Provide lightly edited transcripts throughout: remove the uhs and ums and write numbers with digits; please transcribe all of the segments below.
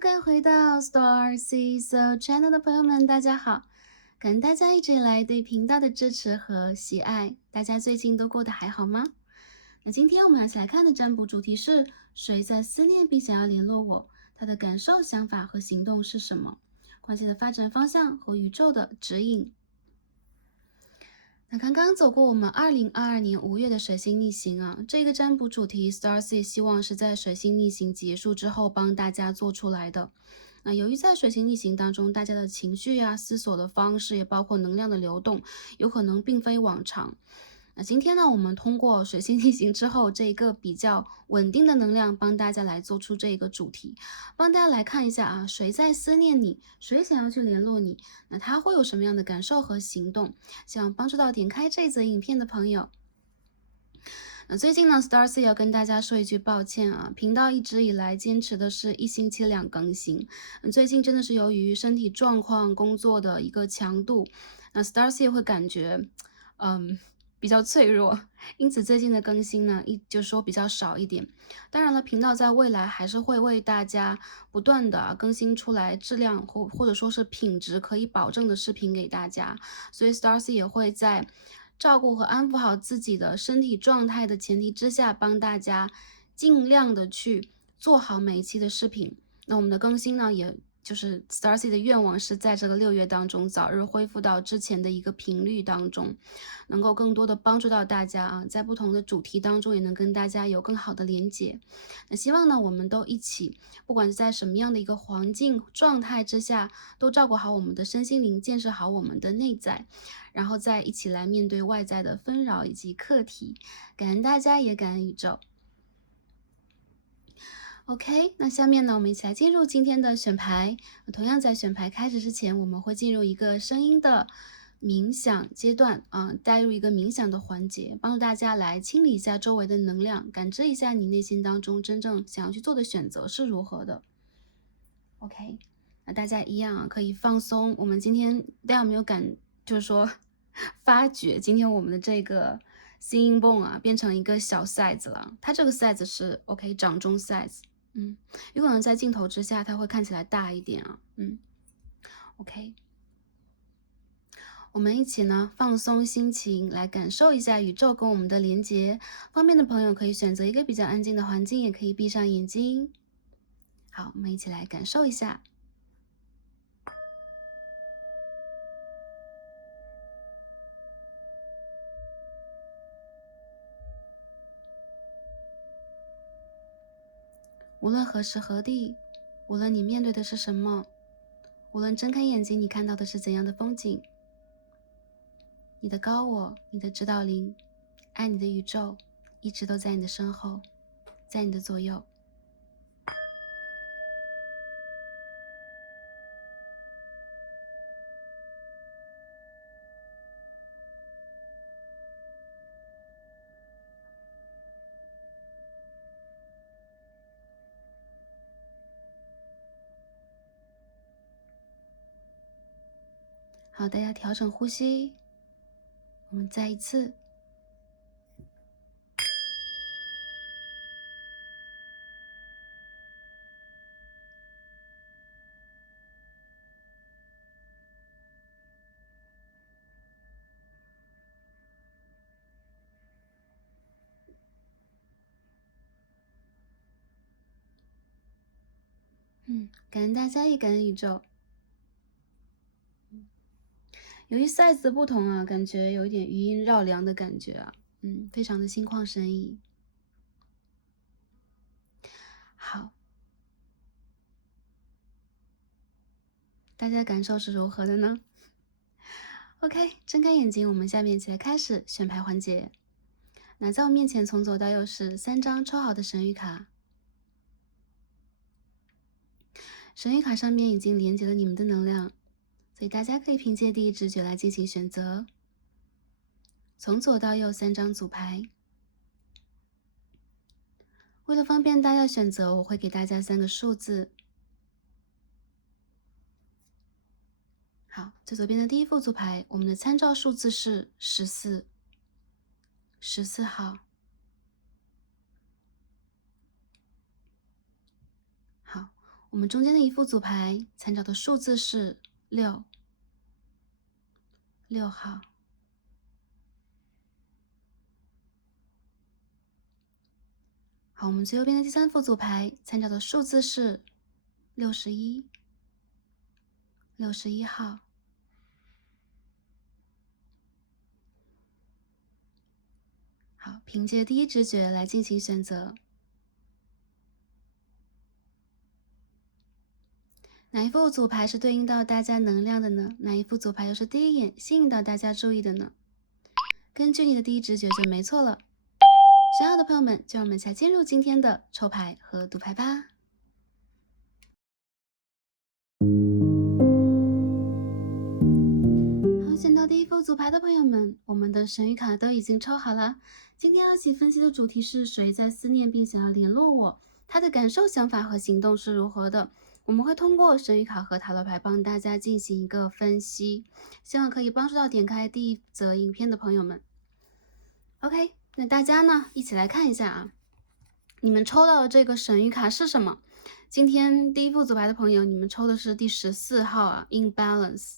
各位回到 Star C So Channel 的朋友们，大家好！感恩大家一直以来对频道的支持和喜爱，大家最近都过得还好吗？那今天我们一起来看的占卜主题是：谁在思念并想要联络我？他的感受、想法和行动是什么？关系的发展方向和宇宙的指引。那刚刚走过我们2022年5月的水星逆行啊，这个占卜主题 Starseed 希望是在水星逆行结束之后帮大家做出来的。那由于在水星逆行当中，大家的情绪啊、思索的方式，也包括能量的流动，有可能并非往常。那今天呢，我们通过水星逆行之后这一个比较稳定的能量，帮大家来做出这一个主题，帮大家来看一下啊，谁在思念你，谁想要去联络你，那他会有什么样的感受和行动？希望帮助到点开这则影片的朋友。那最近呢 ，Starseed 要跟大家说一句抱歉啊，频道一直以来坚持的是1星期2更新，最近真的是由于身体状况、工作的一个强度，那 Starseed 会感觉，比较脆弱，因此最近的更新呢，就是说比较少一点。当然了，频道在未来还是会为大家不断的更新出来质量或者说是品质可以保证的视频给大家，所以 Starseed 也会在照顾和安抚好自己的身体状态的前提之下，帮大家尽量的去做好每一期的视频。那我们的更新呢，也就是 Starseed 的愿望是在这个6月当中早日恢复到之前的一个频率当中，能够更多的帮助到大家啊，在不同的主题当中也能跟大家有更好的连接。那希望呢，我们都一起，不管是在什么样的一个环境状态之下，都照顾好我们的身心灵，建设好我们的内在，然后再一起来面对外在的纷扰以及课题。感恩大家，也感恩宇宙。OK，那下面呢，我们一起来进入今天的选牌。同样在选牌开始之前，我们会进入一个声音的冥想阶段啊，带入一个冥想的环节，帮助大家来清理一下周围的能量，感知一下你内心当中真正想要去做的选择是如何的。OK，那大家一样啊，可以放松。我们今天大家有没有就是说发觉今天我们的这个 singing bone 啊，变成一个小 size 了。它这个 size 是 OK 掌中 size。有可能在镜头之下它会看起来大一点啊。OK，我们一起呢放松心情，来感受一下宇宙跟我们的连接。方便的朋友可以选择一个比较安静的环境，也可以闭上眼睛。好，我们一起来感受一下。无论何时何地，无论你面对的是什么，无论睁开眼睛你看到的是怎样的风景，你的高我，你的指导灵，爱你的宇宙，一直都在你的身后，在你的左右。好，大家调整呼吸，我们再一次。感恩大家，也感恩宇宙。由于 size 的不同啊，感觉有一点余音绕梁的感觉啊，非常的心旷神怡。好，大家感受是如何的呢？OK，睁开眼睛，我们下面一起来开始选牌环节。那在我面前从左到右是3张抽好的神谕卡，神谕卡上面已经连接了你们的能量，所以大家可以凭借第一直觉来进行选择。从左到右3张组牌，为了方便大家选择，我会给大家3个数字。好，最左边的第一副组牌，我们的参照数字是14号。好，我们中间的一副组牌参照的数字是6，6号。好，我们最右边的第3副组牌参照的数字是61，61号。好，凭借第一直觉来进行选择。哪一副组牌是对应到大家能量的呢？哪一副组牌又是第一眼吸引到大家注意的呢？根据你的第一直觉就没错了。选好的朋友们，就让我们一起来进入今天的抽牌和读牌吧。好，选到第一副组牌的朋友们，我们的神谕卡都已经抽好了。今天要一起分析的主题是谁在思念并想要联络我，他的感受、想法和行动是如何的。我们会通过神谕卡和塔罗牌帮大家进行一个分析，希望可以帮助到点开第一则影片的朋友们。OK， 那大家呢一起来看一下啊，你们抽到的这个神谕卡是什么？今天第一副组牌的朋友，你们抽的是第14号啊 ，Imbalance。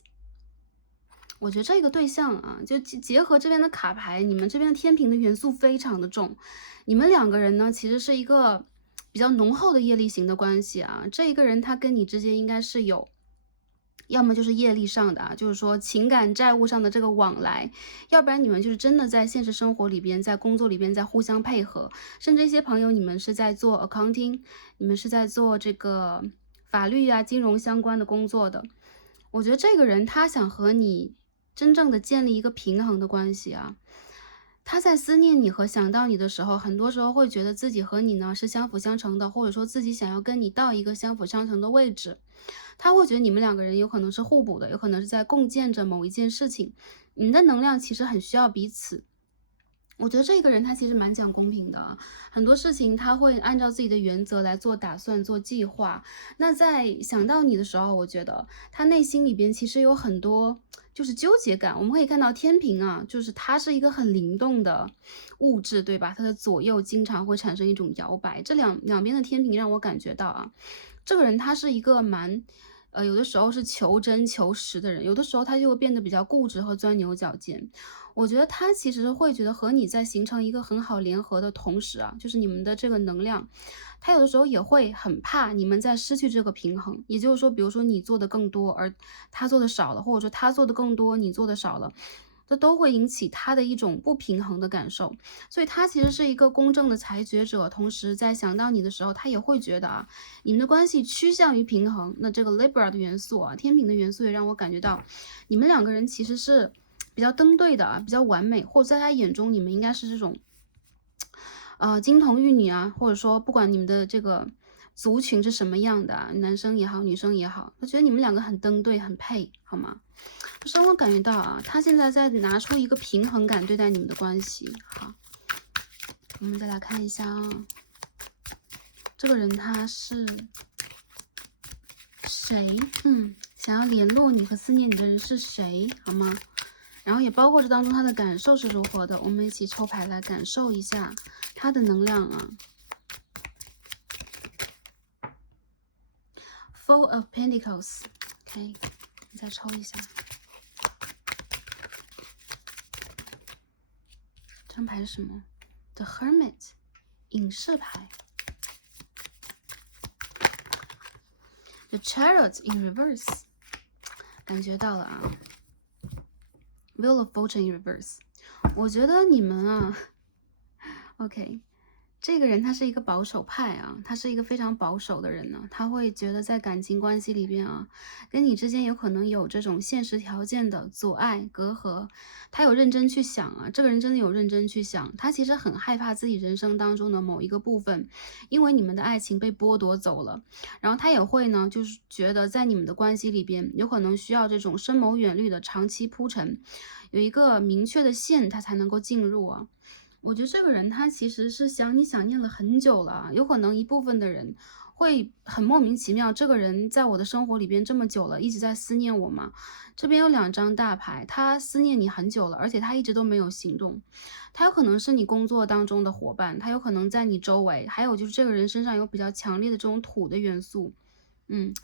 我觉得这个对象啊，就结合这边的卡牌，你们这边的天平的元素非常的重。你们两个人呢，其实是一个比较浓厚的业力型的关系啊。这一个人他跟你之间应该是有，要么就是业力上的啊，就是说情感债务上的这个往来，要不然你们就是真的在现实生活里边，在工作里边在互相配合，甚至一些朋友你们是在做 accounting， 你们是在做这个法律啊、金融相关的工作的。我觉得这个人他想和你真正的建立一个平衡的关系啊。他在思念你和想到你的时候，很多时候会觉得自己和你呢是相辅相成的，或者说自己想要跟你到一个相辅相成的位置。他会觉得你们两个人有可能是互补的，有可能是在共建着某一件事情，你们的能量其实很需要彼此。我觉得这个人他其实蛮讲公平的，很多事情他会按照自己的原则来做打算、做计划。那在想到你的时候，我觉得他内心里边其实有很多就是纠结感。我们可以看到天平啊，就是它是一个很灵动的物质，对吧？它的左右经常会产生一种摇摆。这两边的天平让我感觉到啊，这个人他是一个蛮有的时候是求真求实的人，有的时候他就会变得比较固执和钻牛角尖。我觉得他其实会觉得和你在形成一个很好联合的同时啊，就是你们的这个能量，他有的时候也会很怕你们在失去这个平衡。也就是说，比如说你做的更多，而他做的少了，或者说他做的更多，你做的少了，这都会引起他的一种不平衡的感受。所以他其实是一个公正的裁决者，同时在想到你的时候，他也会觉得啊，你们的关系趋向于平衡。那这个 Libra 的元素啊，天平的元素也让我感觉到，你们两个人其实是比较登对的啊，比较完美，或者在他眼中你们应该是这种金童玉女啊，或者说不管你们的这个族群是什么样的啊，男生也好，女生也好，我觉得你们两个很登对，很配，好吗？就是我感觉到啊，他现在在拿出一个平衡感对待你们的关系。好，我们再来看一下啊，这个人他是谁？想要联络你和思念你的人是谁？好吗？然后也包括这当中他的感受是如何的，我们一起抽牌来感受一下他的能量啊。Four of Pentacles，OK，你再抽一下。这张牌是什么 ？The Hermit， 隐士牌。The Chariot in reverse， 感觉到了啊。Wheel of Fortune in reverse， 我觉得你们啊 ，OK。这个人他是一个保守派啊，他是一个非常保守的人呢，他会觉得在感情关系里边啊，跟你之间有可能有这种现实条件的阻碍隔阂，他有认真去想啊，这个人真的有认真去想，他其实很害怕自己人生当中的某一个部分，因为你们的爱情被剥夺走了，然后他也会呢，就是觉得在你们的关系里边，有可能需要这种深谋远虑的长期铺陈，有一个明确的线，他才能够进入啊。我觉得这个人他其实是想你想念了很久了，有可能一部分的人会很莫名其妙，这个人在我的生活里边这么久了，一直在思念我嘛。这边有2张大牌，他思念你很久了，而且他一直都没有行动。他有可能是你工作当中的伙伴，他有可能在你周围，还有就是这个人身上有比较强烈的这种土的元素。嗯，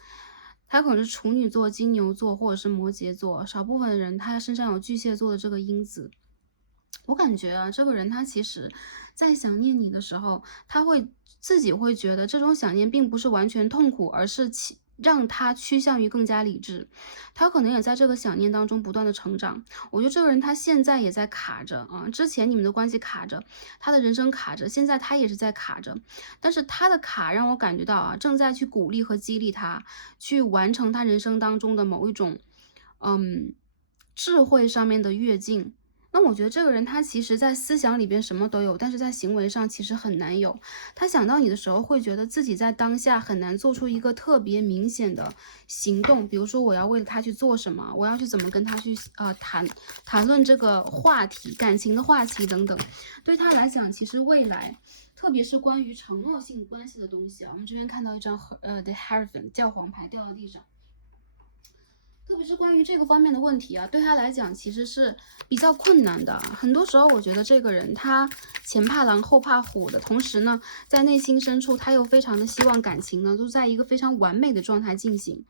他可能是处女座、金牛座或者是摩羯座，少部分的人他身上有巨蟹座的这个因子。我感觉啊，这个人他其实在想念你的时候，他会自己会觉得这种想念并不是完全痛苦，而是让他趋向于更加理智。他可能也在这个想念当中不断的成长。我觉得这个人他现在也在卡着啊，之前你们的关系卡着，他的人生卡着，现在他也是在卡着。但是他的卡让我感觉到啊，正在去鼓励和激励他，去完成他人生当中的某一种，嗯，智慧上面的跃进。那我觉得这个人他其实在思想里边什么都有，但是在行为上其实很难有。他想到你的时候，会觉得自己在当下很难做出一个特别明显的行动，比如说我要为了他去做什么，我要去怎么跟他去谈论这个话题，感情的话题等等。对他来讲，其实未来，特别是关于承诺性关系的东西啊，我们这边看到一张The Hierophant 教皇牌掉到地上。特别是关于这个方面的问题啊，对他来讲其实是比较困难的。很多时候，我觉得这个人他前怕狼后怕虎的，同时呢，在内心深处他又非常的希望感情呢，都在一个非常完美的状态进行。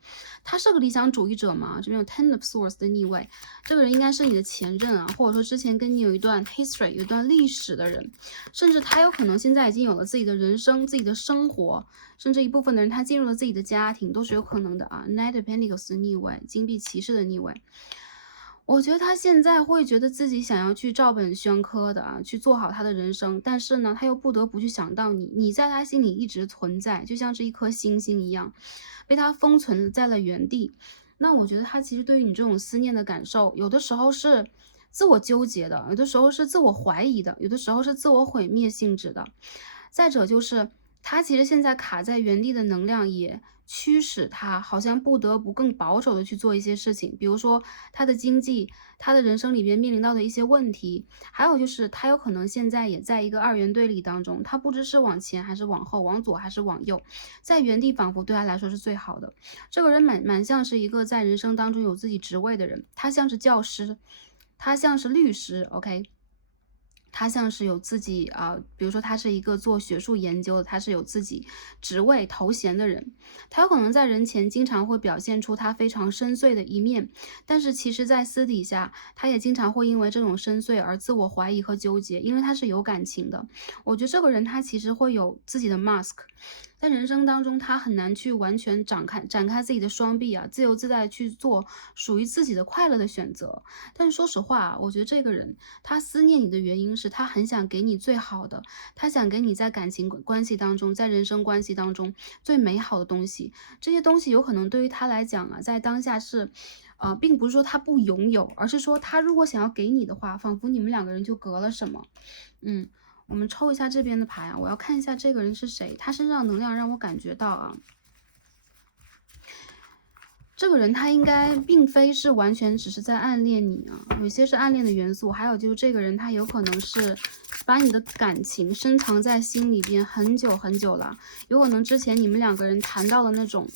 他是个理想主义者嘛？这边有 Ten of Swords 的逆位，这个人应该是你的前任啊，或者说之前跟你有一段 history、有一段历史的人，甚至他有可能现在已经有了自己的人生、自己的生活。甚至一部分的人他进入了自己的家庭都是有可能的啊。Knight of Pentacles 的逆位，金币骑士的逆位，我觉得他现在会觉得自己想要去照本宣科的啊，去做好他的人生，但是呢，他又不得不去想到你，你在他心里一直存在，就像是一颗星星一样，被他封存在了原地。那我觉得他其实对于你这种思念的感受，有的时候是自我纠结的，有的时候是自我怀疑的，有的时候是自我毁灭性质的。再者就是他其实现在卡在原地的能量也驱使他好像不得不更保守的去做一些事情，比如说他的经济，他的人生里边面临到的一些问题，还有就是他有可能现在也在一个二元对立当中，他不知是往前还是往后，往左还是往右，在原地仿佛对他来说是最好的。这个人蛮像是一个在人生当中有自己职位的人，他像是教师，他像是律师，OK。他像是有自己比如说他是一个做学术研究的，他是有自己职位头衔的人，他有可能在人前经常会表现出他非常深邃的一面，但是其实在私底下，他也经常会因为这种深邃而自我怀疑和纠结，因为他是有感情的。我觉得这个人他其实会有自己的 mask。在人生当中，他很难去完全展开自己的双臂啊，自由自在地去做属于自己的快乐的选择。但是说实话啊，我觉得这个人他思念你的原因是他很想给你最好的，他想给你在感情关系当中，在人生关系当中最美好的东西。这些东西有可能对于他来讲啊，在当下是，并不是说他不拥有，而是说他如果想要给你的话，仿佛你们两个人就隔了什么。我们抽一下这边的牌啊，我要看一下这个人是谁，他身上能量让我感觉到啊。这个人他应该并非是完全只是在暗恋你啊，有些是暗恋的元素，还有就是这个人他有可能是把你的感情深藏在心里边很久很久了，有可能之前你们两个人谈到了那种，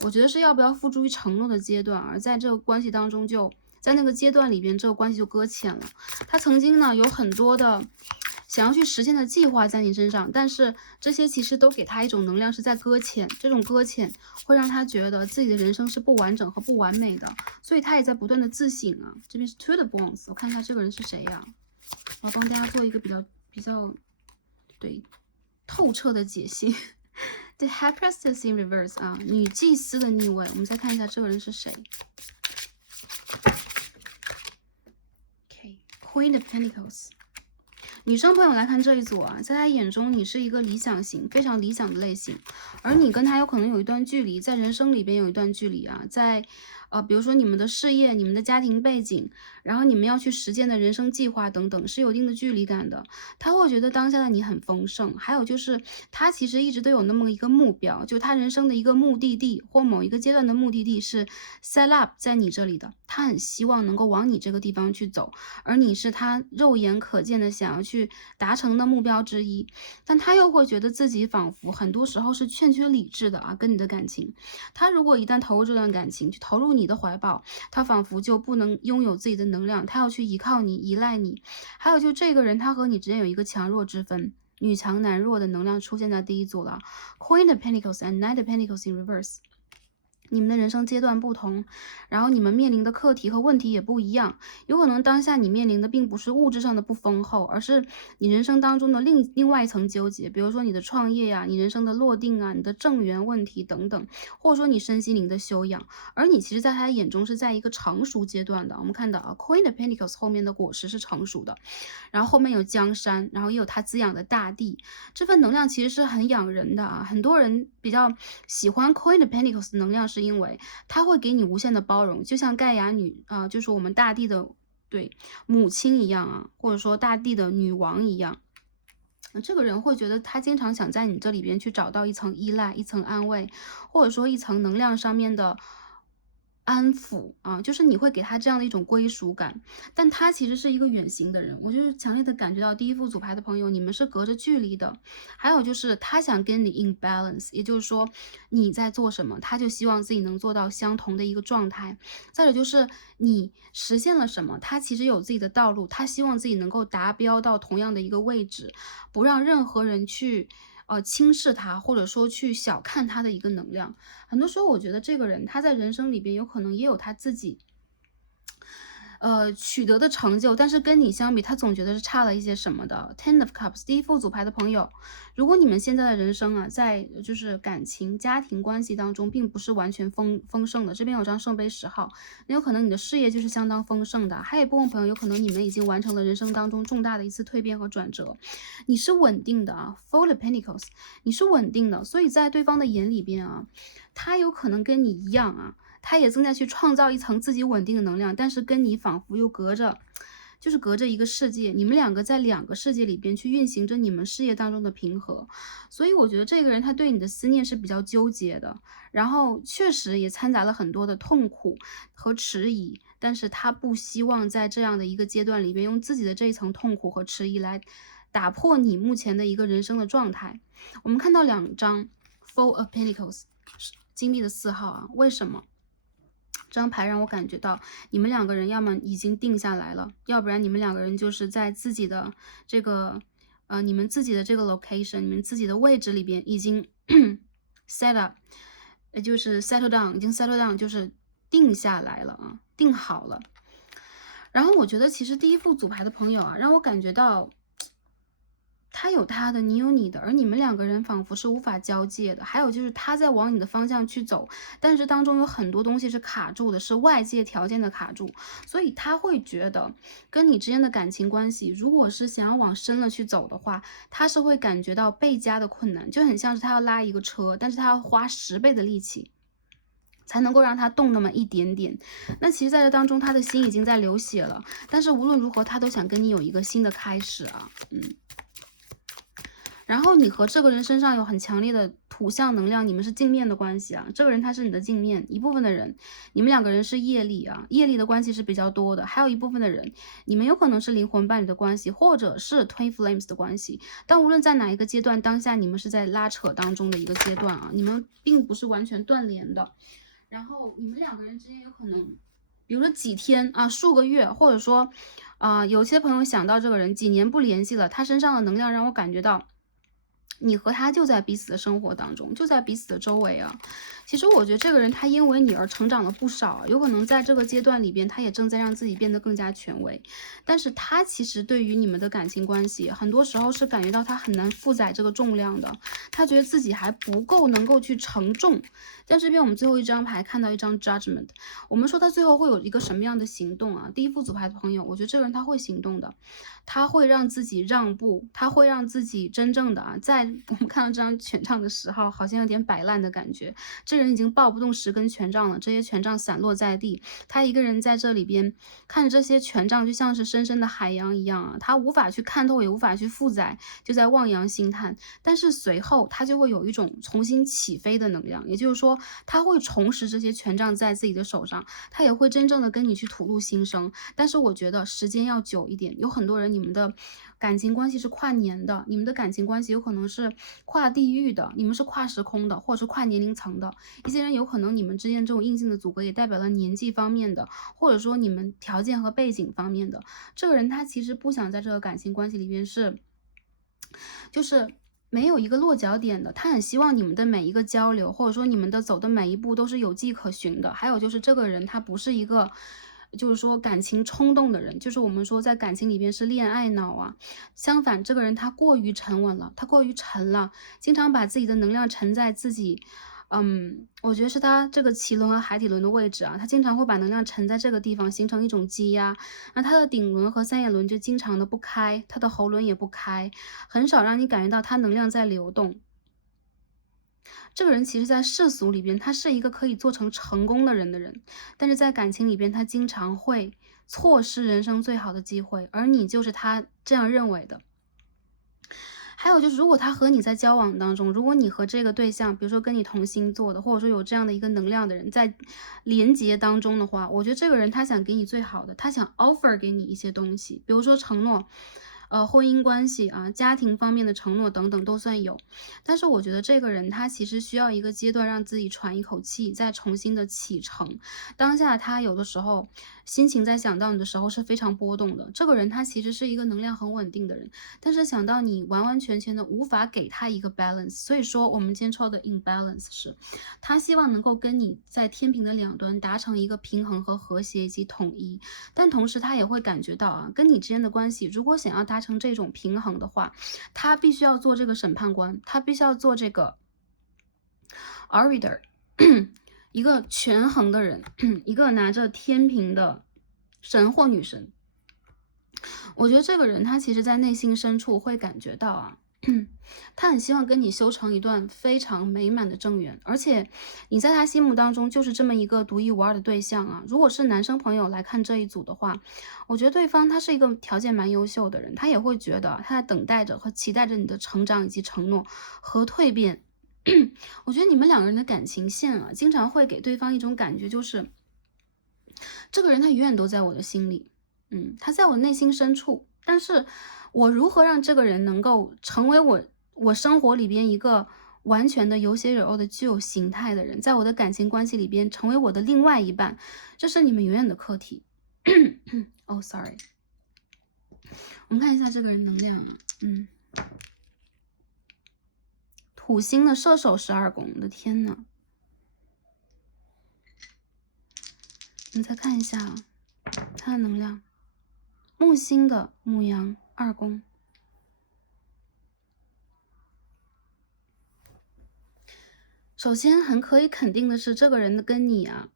我觉得是要不要付诸于承诺的阶段，而在这个关系当中就在那个阶段里边，这个关系就搁浅了。他曾经呢有很多的想要去实现的计划在你身上，但是这些其实都给他一种能量是在搁浅，这种搁浅会让他觉得自己的人生是不完整和不完美的，所以他也在不断的自省啊。这边是 Two of Wands， 我看一下这个人是谁呀？我要帮大家做一个比较对透彻的解析。The High Priestess in Reverse 啊，女祭司的逆位，我们再看一下这个人是谁。Queen of Pentacles。女生朋友来看这一组啊，在他眼中你是一个理想型，非常理想的类型，而你跟他有可能有一段距离，在人生里边有一段距离啊，在比如说你们的事业、你们的家庭背景，然后你们要去实践的人生计划等等，是有一定的距离感的。他会觉得当下的你很丰盛，还有就是他其实一直都有那么一个目标，就他人生的一个目的地或某一个阶段的目的地是 set up 在你这里的，他很希望能够往你这个地方去走，而你是他肉眼可见的想要去达成的目标之一。但他又会觉得自己仿佛很多时候是欠缺理智的啊，跟你的感情，他如果一旦投入这段感情，去投入你的怀抱，他仿佛就不能拥有自己的能量，他要去依靠你，依赖你。还有就这个人，他和你之间有一个强弱之分，女强男弱的能量出现在第一组了。Queen of Pentacles and Knight of Pentacles in Reverse。你们的人生阶段不同，然后你们面临的课题和问题也不一样。有可能当下你面临的并不是物质上的不丰厚，而是你人生当中的另外一层纠结，比如说你的创业呀、你人生的落定啊、你的正缘问题等等，或者说你身心灵的修养。而你其实在他眼中是在一个成熟阶段的。我们看到啊，Queen of Pentacles 后面的果实是成熟的，然后后面有江山，然后也有它滋养的大地，这份能量其实是很养人的啊。很多人比较喜欢 Queen of Pentacles 的能量，是因为它会给你无限的包容，就像盖亚女啊、就是我们大地的对母亲一样啊，或者说大地的女王一样。这个人会觉得他经常想在你这里边去找到一层依赖、一层安慰，或者说一层能量上面的安抚啊，就是你会给他这样的一种归属感。但他其实是一个远行的人，我就是强烈的感觉到第一副组牌的朋友，你们是隔着距离的。还有就是他想跟你 in balance，也就是说你在做什么，他就希望自己能做到相同的一个状态。再者就是你实现了什么，他其实有自己的道路，他希望自己能够达标到同样的一个位置，不让任何人去轻视他，或者说去小看他的一个能量。很多时候我觉得这个人他在人生里边有可能也有他自己取得的成就，但是跟你相比，他总觉得是差了一些什么的。Ten of Cups，第一副组牌的朋友，如果你们现在的人生啊，在就是感情、家庭关系当中，并不是完全丰盛的。这边有张圣杯10号，那有可能你的事业就是相当丰盛的。还有一部分朋友，有可能你们已经完成了人生当中重大的一次蜕变和转折，你是稳定的啊。Four of Pentacles，你是稳定的，所以在对方的眼里边啊，他有可能跟你一样啊。他也正在去创造一层自己稳定的能量，但是跟你仿佛又隔着，就是隔着一个世界。你们两个在两个世界里边去运行着你们事业当中的平衡，所以我觉得这个人他对你的思念是比较纠结的，然后确实也掺杂了很多的痛苦和迟疑，但是他不希望在这样的一个阶段里边用自己的这一层痛苦和迟疑来打破你目前的一个人生的状态。我们看到两张 Four of Pentacles， 金币的4号啊，为什么？这张牌让我感觉到，你们两个人要么已经定下来了，要不然你们两个人就是在自己的这个，你们自己的这个 location， 你们自己的位置里边已经set up，也就是 settle down， 已经 settle down， 就是定下来了啊，定好了。然后我觉得其实第一副组牌的朋友啊，让我感觉到他有他的，你有你的，而你们两个人仿佛是无法交界的。还有就是他在往你的方向去走，但是当中有很多东西是卡住的，是外界条件的卡住，所以他会觉得跟你之间的感情关系，如果是想要往深了去走的话，他是会感觉到倍加的困难，就很像是他要拉一个车，但是他要花10倍的力气才能够让它动那么一点点。那其实在这当中，他的心已经在流血了，但是无论如何，他都想跟你有一个新的开始啊，然后你和这个人身上有很强烈的土象能量，你们是镜面的关系啊。这个人他是你的镜面一部分的人，你们两个人是业力啊，业力的关系是比较多的。还有一部分的人，你们有可能是灵魂伴侣的关系，或者是 Twin Flames 的关系。但无论在哪一个阶段，当下你们是在拉扯当中的一个阶段啊，你们并不是完全断联的。然后你们两个人之间有可能，比如说几天啊，数个月，或者说有些朋友想到这个人几年不联系了，他身上的能量让我感觉到。你和他就在彼此的生活当中，就在彼此的周围啊。其实我觉得这个人他因为你而成长了不少，有可能在这个阶段里边，他也正在让自己变得更加权威。但是他其实对于你们的感情关系，很多时候是感觉到他很难负载这个重量的，他觉得自己还不够能够去承重。在这边我们最后一张牌看到一张 Judgment， 我们说他最后会有一个什么样的行动啊？第一副组牌的朋友，我觉得这个人他会行动的，他会让自己让步，他会让自己真正的在我们看到这张权杖的10号，好像有点摆烂的感觉。这人已经抱不动10根权杖了，这些权杖散落在地，他一个人在这里边看着这些权杖，就像是深深的海洋一样啊，他无法去看透，也无法去负载，就在望洋兴叹。但是随后他就会有一种重新起飞的能量，也就是说，他会重拾这些权杖在自己的手上，他也会真正的跟你去吐露心声。但是我觉得时间要久一点，有很多人你们的感情关系是跨年的，你们的感情关系有可能是跨地域的，你们是跨时空的，或者是跨年龄层的。一些人有可能你们之间这种硬性的阻隔也代表了年纪方面的，或者说你们条件和背景方面的。这个人他其实不想在这个感情关系里边是，就是没有一个落脚点的，他很希望你们的每一个交流，或者说你们的走的每一步都是有迹可循的。还有就是这个人他不是一个，就是说感情冲动的人，就是我们说在感情里边是恋爱脑啊。相反，这个人他过于沉稳了，他过于沉了，经常把自己的能量沉在自己。我觉得是他这个脐轮和海底轮的位置啊，他经常会把能量沉在这个地方，形成一种积压。那他的顶轮和三眼轮就经常的不开，他的喉轮也不开，很少让你感觉到他能量在流动。这个人其实在世俗里边，他是一个可以做成成功的人的人，但是在感情里边，他经常会错失人生最好的机会，而你就是他这样认为的。还有就是，如果他和你在交往当中，如果你和这个对象，比如说跟你同星座的，或者说有这样的一个能量的人在连接当中的话，我觉得这个人他想给你最好的，他想 offer 给你一些东西，比如说承诺。婚姻关系啊，家庭方面的承诺等等都算有，但是我觉得这个人他其实需要一个阶段让自己喘一口气，再重新的启程。当下他有的时候心情在想到你的时候是非常波动的。这个人他其实是一个能量很稳定的人，但是想到你完完全全的无法给他一个 balance，所以说我们今天抽的 imbalance 是，他希望能够跟你在天平的两端达成一个平衡和和谐以及统一，但同时他也会感觉到啊，跟你之间的关系如果想要达成这种平衡的话，他必须要做这个审判官，他必须要做这个 arbiter，一个权衡的人，一个拿着天平的神或女神。我觉得这个人他其实在内心深处会感觉到啊，他很希望跟你修成一段非常美满的正缘，而且你在他心目当中就是这么一个独一无二的对象啊。如果是男生朋友来看这一组的话，我觉得对方他是一个条件蛮优秀的人，他也会觉得他在等待着和期待着你的成长以及承诺和蜕变。我觉得你们两个人的感情线啊，经常会给对方一种感觉，就是这个人他永远都在我的心里，他在我内心深处，但是我如何让这个人能够成为我生活里边一个完全的有血有肉的具有形态的人，在我的感情关系里边成为我的另外一半，这是你们永远的课题。哦，sorry，我们看一下这个人能量啊，土星的射手12宫，我的天呐，我们再看一下啊，他的能量，木星的牧羊2宫。首先很可以肯定的是，这个人跟你啊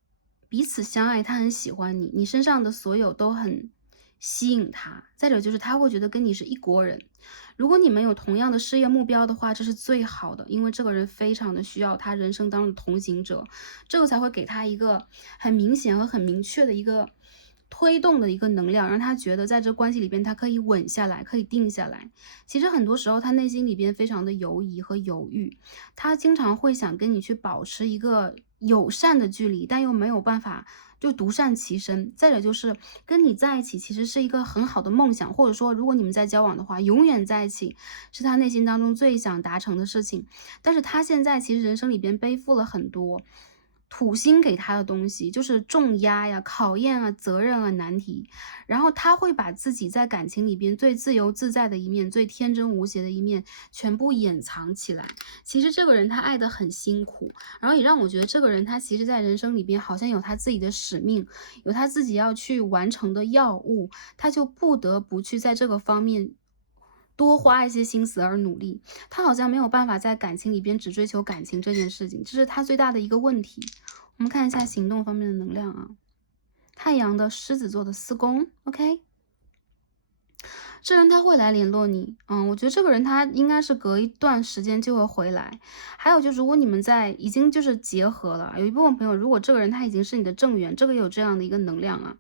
彼此相爱，他很喜欢你，你身上的所有都很吸引他。再者就是他会觉得跟你是一国人，如果你们有同样的事业目标的话，这是最好的，因为这个人非常的需要他人生当中的同行者，这个才会给他一个很明显和很明确的一个推动的一个能量，让他觉得在这关系里边他可以稳下来，可以定下来。其实很多时候他内心里边非常的犹疑和犹豫，他经常会想跟你去保持一个友善的距离，但又没有办法就独善其身。再者就是跟你在一起其实是一个很好的梦想，或者说如果你们在交往的话，永远在一起是他内心当中最想达成的事情。但是他现在其实人生里边背负了很多土星给他的东西，就是重压呀、考验啊、责任啊、难题，然后他会把自己在感情里边最自由自在的一面、最天真无邪的一面全部掩藏起来。其实这个人他爱得很辛苦，然后也让我觉得这个人他其实在人生里边好像有他自己的使命，有他自己要去完成的要务，他就不得不去在这个方面多花一些心思而努力。他好像没有办法在感情里边只追求感情这件事情，这是他最大的一个问题。我们看一下行动方面的能量啊，太阳的狮子座的4宫 ，OK。这人他会来联络你，我觉得这个人他应该是隔一段时间就会回来。还有就如果你们在已经就是结合了，有一部分朋友，如果这个人他已经是你的正缘，这个有这样的一个能量啊，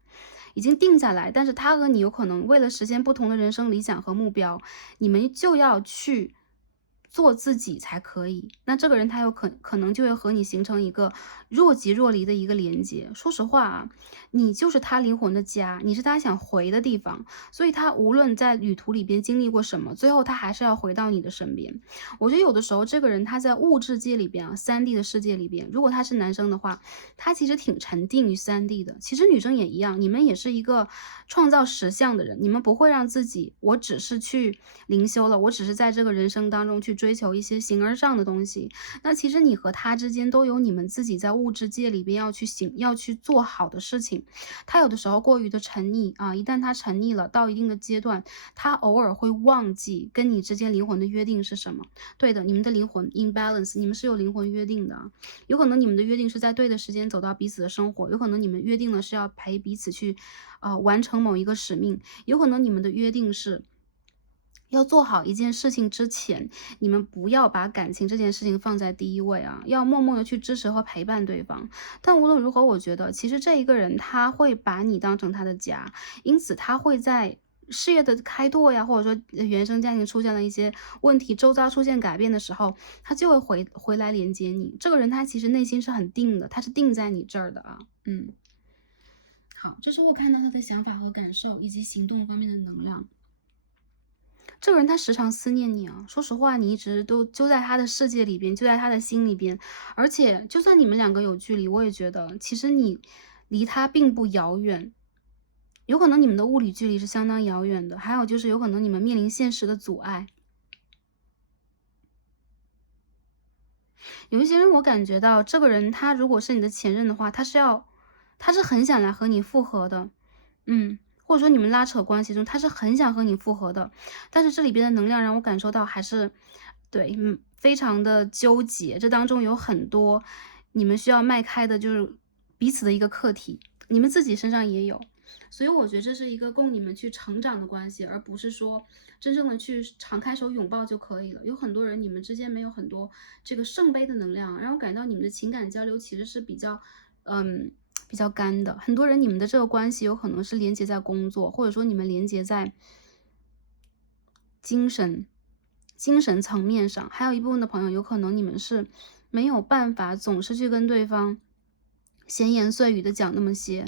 已经定下来，但是他和你有可能为了实现不同的人生理想和目标，你们就要去做自己才可以。那这个人他有可能就会和你形成一个若即若离的一个连接。说实话啊，你就是他灵魂的家，你是他想回的地方，所以他无论在旅途里边经历过什么，最后他还是要回到你的身边。我觉得有的时候这个人他在物质界里边啊，3D 的世界里边，如果他是男生的话，他其实挺沉浸于3D 的。其实女生也一样，你们也是一个创造实相的人，你们不会让自己我只是去灵修了，我只是在这个人生当中去追求一些形而上的东西。那其实你和他之间都有你们自己在物质界里边要去做好的事情。他有的时候过于的沉溺啊，一旦他沉溺了到一定的阶段，他偶尔会忘记跟你之间灵魂的约定是什么。对的，你们的灵魂 imbalance， 你们是有灵魂约定的啊。有可能你们的约定是在对的时间走到彼此的生活，有可能你们约定了是要陪彼此去完成某一个使命，有可能你们的约定是要做好一件事情之前，你们不要把感情这件事情放在第一位啊，要默默的去支持和陪伴对方。但无论如何，我觉得其实这一个人他会把你当成他的家，因此他会在事业的开拓呀，或者说原生家庭出现了一些问题，周遭出现改变的时候，他就会回来连接你。这个人他其实内心是很定的，他是定在你这儿的啊。好，这是我看到他的想法和感受以及行动方面的能量。这个人他时常思念你啊，说实话，你一直都就在他的世界里边，就在他的心里边，而且就算你们两个有距离，我也觉得其实你离他并不遥远，有可能你们的物理距离是相当遥远的，还有就是有可能你们面临现实的阻碍。有一些人我感觉到这个人他如果是你的前任的话，他是很想来和你复合的，或者说你们拉扯关系中，他是很想和你复合的，但是这里边的能量让我感受到还是对，非常的纠结，这当中有很多你们需要迈开的，就是彼此的一个课题，你们自己身上也有，所以我觉得这是一个供你们去成长的关系，而不是说真正的去敞开手拥抱就可以了。有很多人你们之间没有很多这个圣杯的能量，让我感到你们的情感交流其实是比较干的。很多人你们的这个关系有可能是连接在工作，或者说你们连接在精神层面上，还有一部分的朋友有可能你们是没有办法总是去跟对方闲言碎语的讲那么些。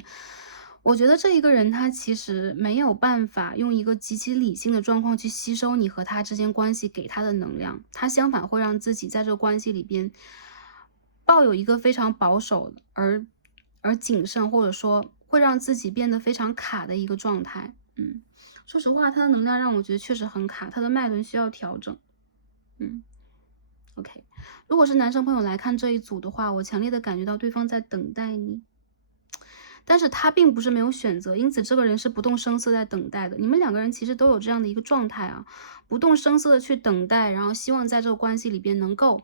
我觉得这一个人他其实没有办法用一个极其理性的状况去吸收你和他之间关系给他的能量，他相反会让自己在这个关系里边抱有一个非常保守而谨慎，或者说会让自己变得非常卡的一个状态。说实话，他的能量让我觉得确实很卡，他的脉轮需要调整。OK，如果是男生朋友来看这一组的话，我强烈的感觉到对方在等待你，但是他并不是没有选择，因此这个人是不动声色在等待的。你们两个人其实都有这样的一个状态啊，不动声色的去等待，然后希望在这个关系里边能够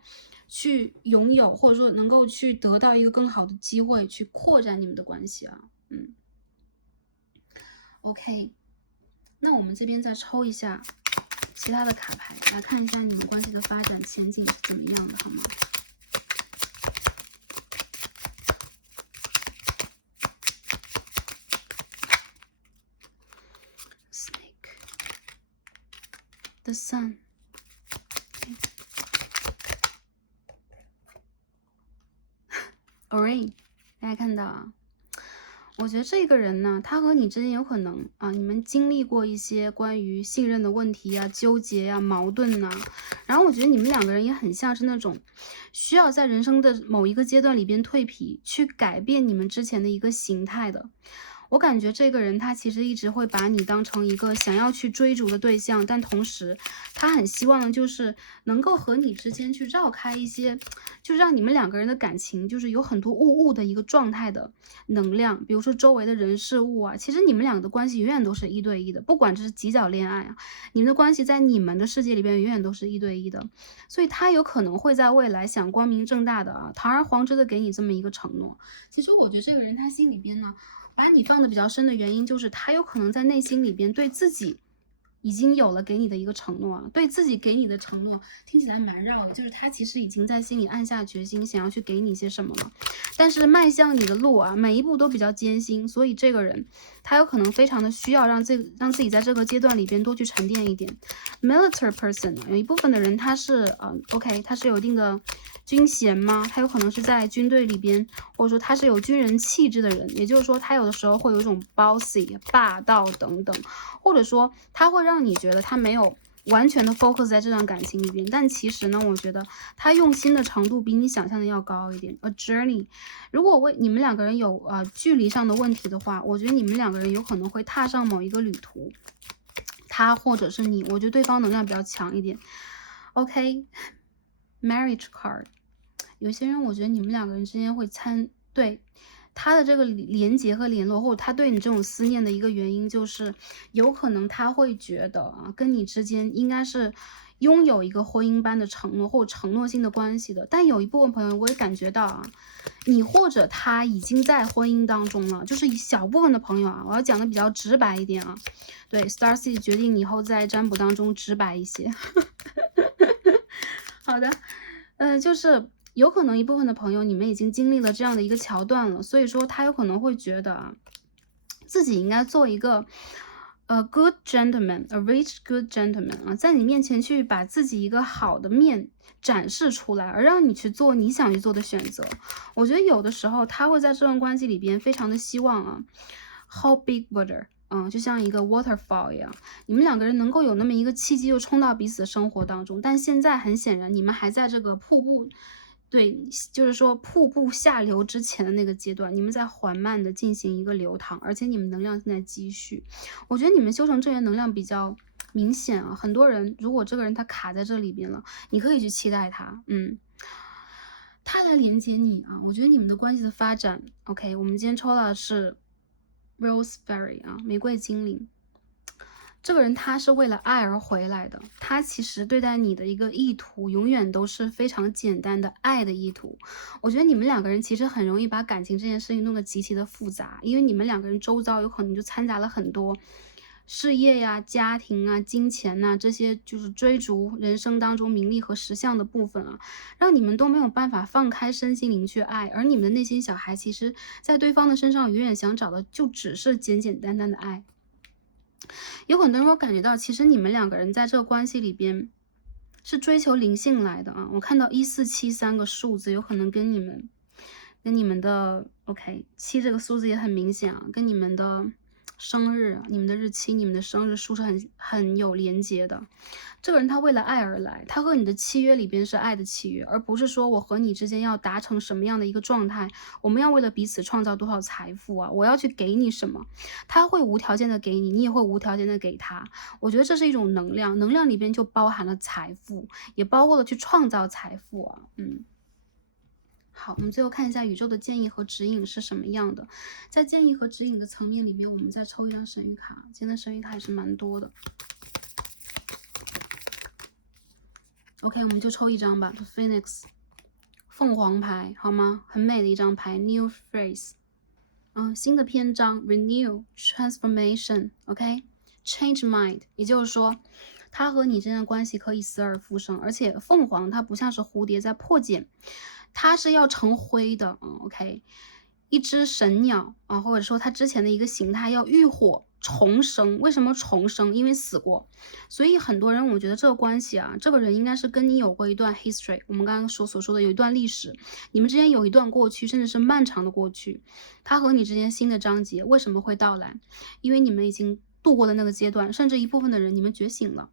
去拥有，或者说能够去得到一个更好的机会，去扩展你们的关系啊。OK， 那我们这边再抽一下其他的卡牌，来看一下你们关系的发展前景是怎么样的，好吗？Snake, the Sun, Orange， 大家看到啊？我觉得这个人呢，他和你之间有可能啊，你们经历过一些关于信任的问题呀、纠结呀、矛盾呐。然后我觉得你们两个人也很像是那种需要在人生的某一个阶段里边蜕皮，去改变你们之前的一个形态的。我感觉这个人他其实一直会把你当成一个想要去追逐的对象，但同时他很希望的就是能够和你之间去绕开一些，就让你们两个人的感情就是有很多雾的一个状态的能量，比如说周围的人事物啊，其实你们俩的关系永远都是一对一的，不管这是几角恋爱啊，你们的关系在你们的世界里边永远都是一对一的，所以他有可能会在未来想光明正大的啊，堂而皇之的给你这么一个承诺。其实我觉得这个人他心里边呢，把你放的比较深的原因，就是他有可能在内心里边对自己已经有了给你的一个承诺啊，对自己给你的承诺听起来蛮绕的，就是他其实已经在心里暗下决心，想要去给你些什么了，但是迈向你的路啊，每一步都比较艰辛，所以这个人他有可能非常的需要让自己在这个阶段里边多去沉淀一点。Military person 有一部分的人他是OK， 他是有一定的军衔吗？他有可能是在军队里边，或者说他是有军人气质的人，也就是说他有的时候会有一种 bossy 霸道等等，或者说他会让你觉得他没有完全的 focus 在这段感情里边，但其实呢，我觉得他用心的程度比你想象的要高一点。A journey， 如果你们两个人有距离上的问题的话，我觉得你们两个人有可能会踏上某一个旅途，他或者是你，我觉得对方能量比较强一点。OK，marriage card。有些人我觉得你们两个人之间会对他的这个连结和联络，或者他对你这种思念的一个原因，就是有可能他会觉得啊，跟你之间应该是拥有一个婚姻般的承诺或承诺性的关系的。但有一部分朋友我也感觉到啊，你或者他已经在婚姻当中了，就是一小部分的朋友啊，我要讲的比较直白一点啊。对 ，Starseed 决定以后在占卜当中直白一些。好的，就是有可能一部分的朋友，你们已经经历了这样的一个桥段了，所以说他有可能会觉得啊，自己应该做一个good gentleman，a rich good gentleman 啊，在你面前去把自己一个好的面展示出来，而让你去做你想去做的选择。我觉得有的时候他会在这段关系里边非常的希望啊，hold big water。就像一个 waterfall 一样，你们两个人能够有那么一个契机，就冲到彼此的生活当中。但现在很显然，你们还在这个瀑布，对，就是说瀑布下流之前的那个阶段，你们在缓慢的进行一个流淌，而且你们能量正在积蓄。我觉得你们修成正缘能量比较明显啊，很多人如果这个人他卡在这里边了，你可以去期待他，他来连接你啊，我觉得你们的关系的发展 ，OK， 我们今天抽到的是 Rose Fairy 啊，玫瑰精灵。这个人他是为了爱而回来的，他其实对待你的一个意图永远都是非常简单的爱的意图。我觉得你们两个人其实很容易把感情这件事情弄得极其的复杂，因为你们两个人周遭有可能就掺杂了很多事业呀、家庭啊、金钱呐、这些就是追逐人生当中名利和实相的部分啊，让你们都没有办法放开身心灵去爱，而你们的内心小孩其实在对方的身上永远想找的就只是简简单单的爱。有很多人会感觉到，其实你们两个人在这个关系里边是追求灵性来的啊。我看到1473个数字，有可能跟你们的 OK7这个数字也很明显啊，跟你们的生日、你们的日期、你们的生日数是很有连接的。这个人他为了爱而来，他和你的契约里边是爱的契约，而不是说我和你之间要达成什么样的一个状态，我们要为了彼此创造多少财富啊，我要去给你什么，他会无条件的给你，你也会无条件的给他。我觉得这是一种能量，能量里边就包含了财富，也包括了去创造财富啊。好，我们最后看一下宇宙的建议和指引是什么样的。在建议和指引的层面里面，我们再抽一张神谕卡。今天的神谕卡也是蛮多的。OK， 我们就抽一张吧 ，The Phoenix， 凤凰牌，好吗？很美的一张牌 ，New Phrase， 新的篇章 ，Renew Transformation，OK，Change Mind， 也就是说，他和你之间的关系可以死而复生，而且凤凰它不像是蝴蝶在破茧。它是要成灰的，OK，一只神鸟啊，或者说它之前的一个形态要浴火重生。为什么重生？因为死过。所以很多人我觉得这个关系啊，这个人应该是跟你有过一段 history， 我们刚刚所说的有一段历史，你们之间有一段过去，甚至是漫长的过去。他和你之间新的章节为什么会到来？因为你们已经度过了那个阶段，甚至一部分的人你们觉醒了。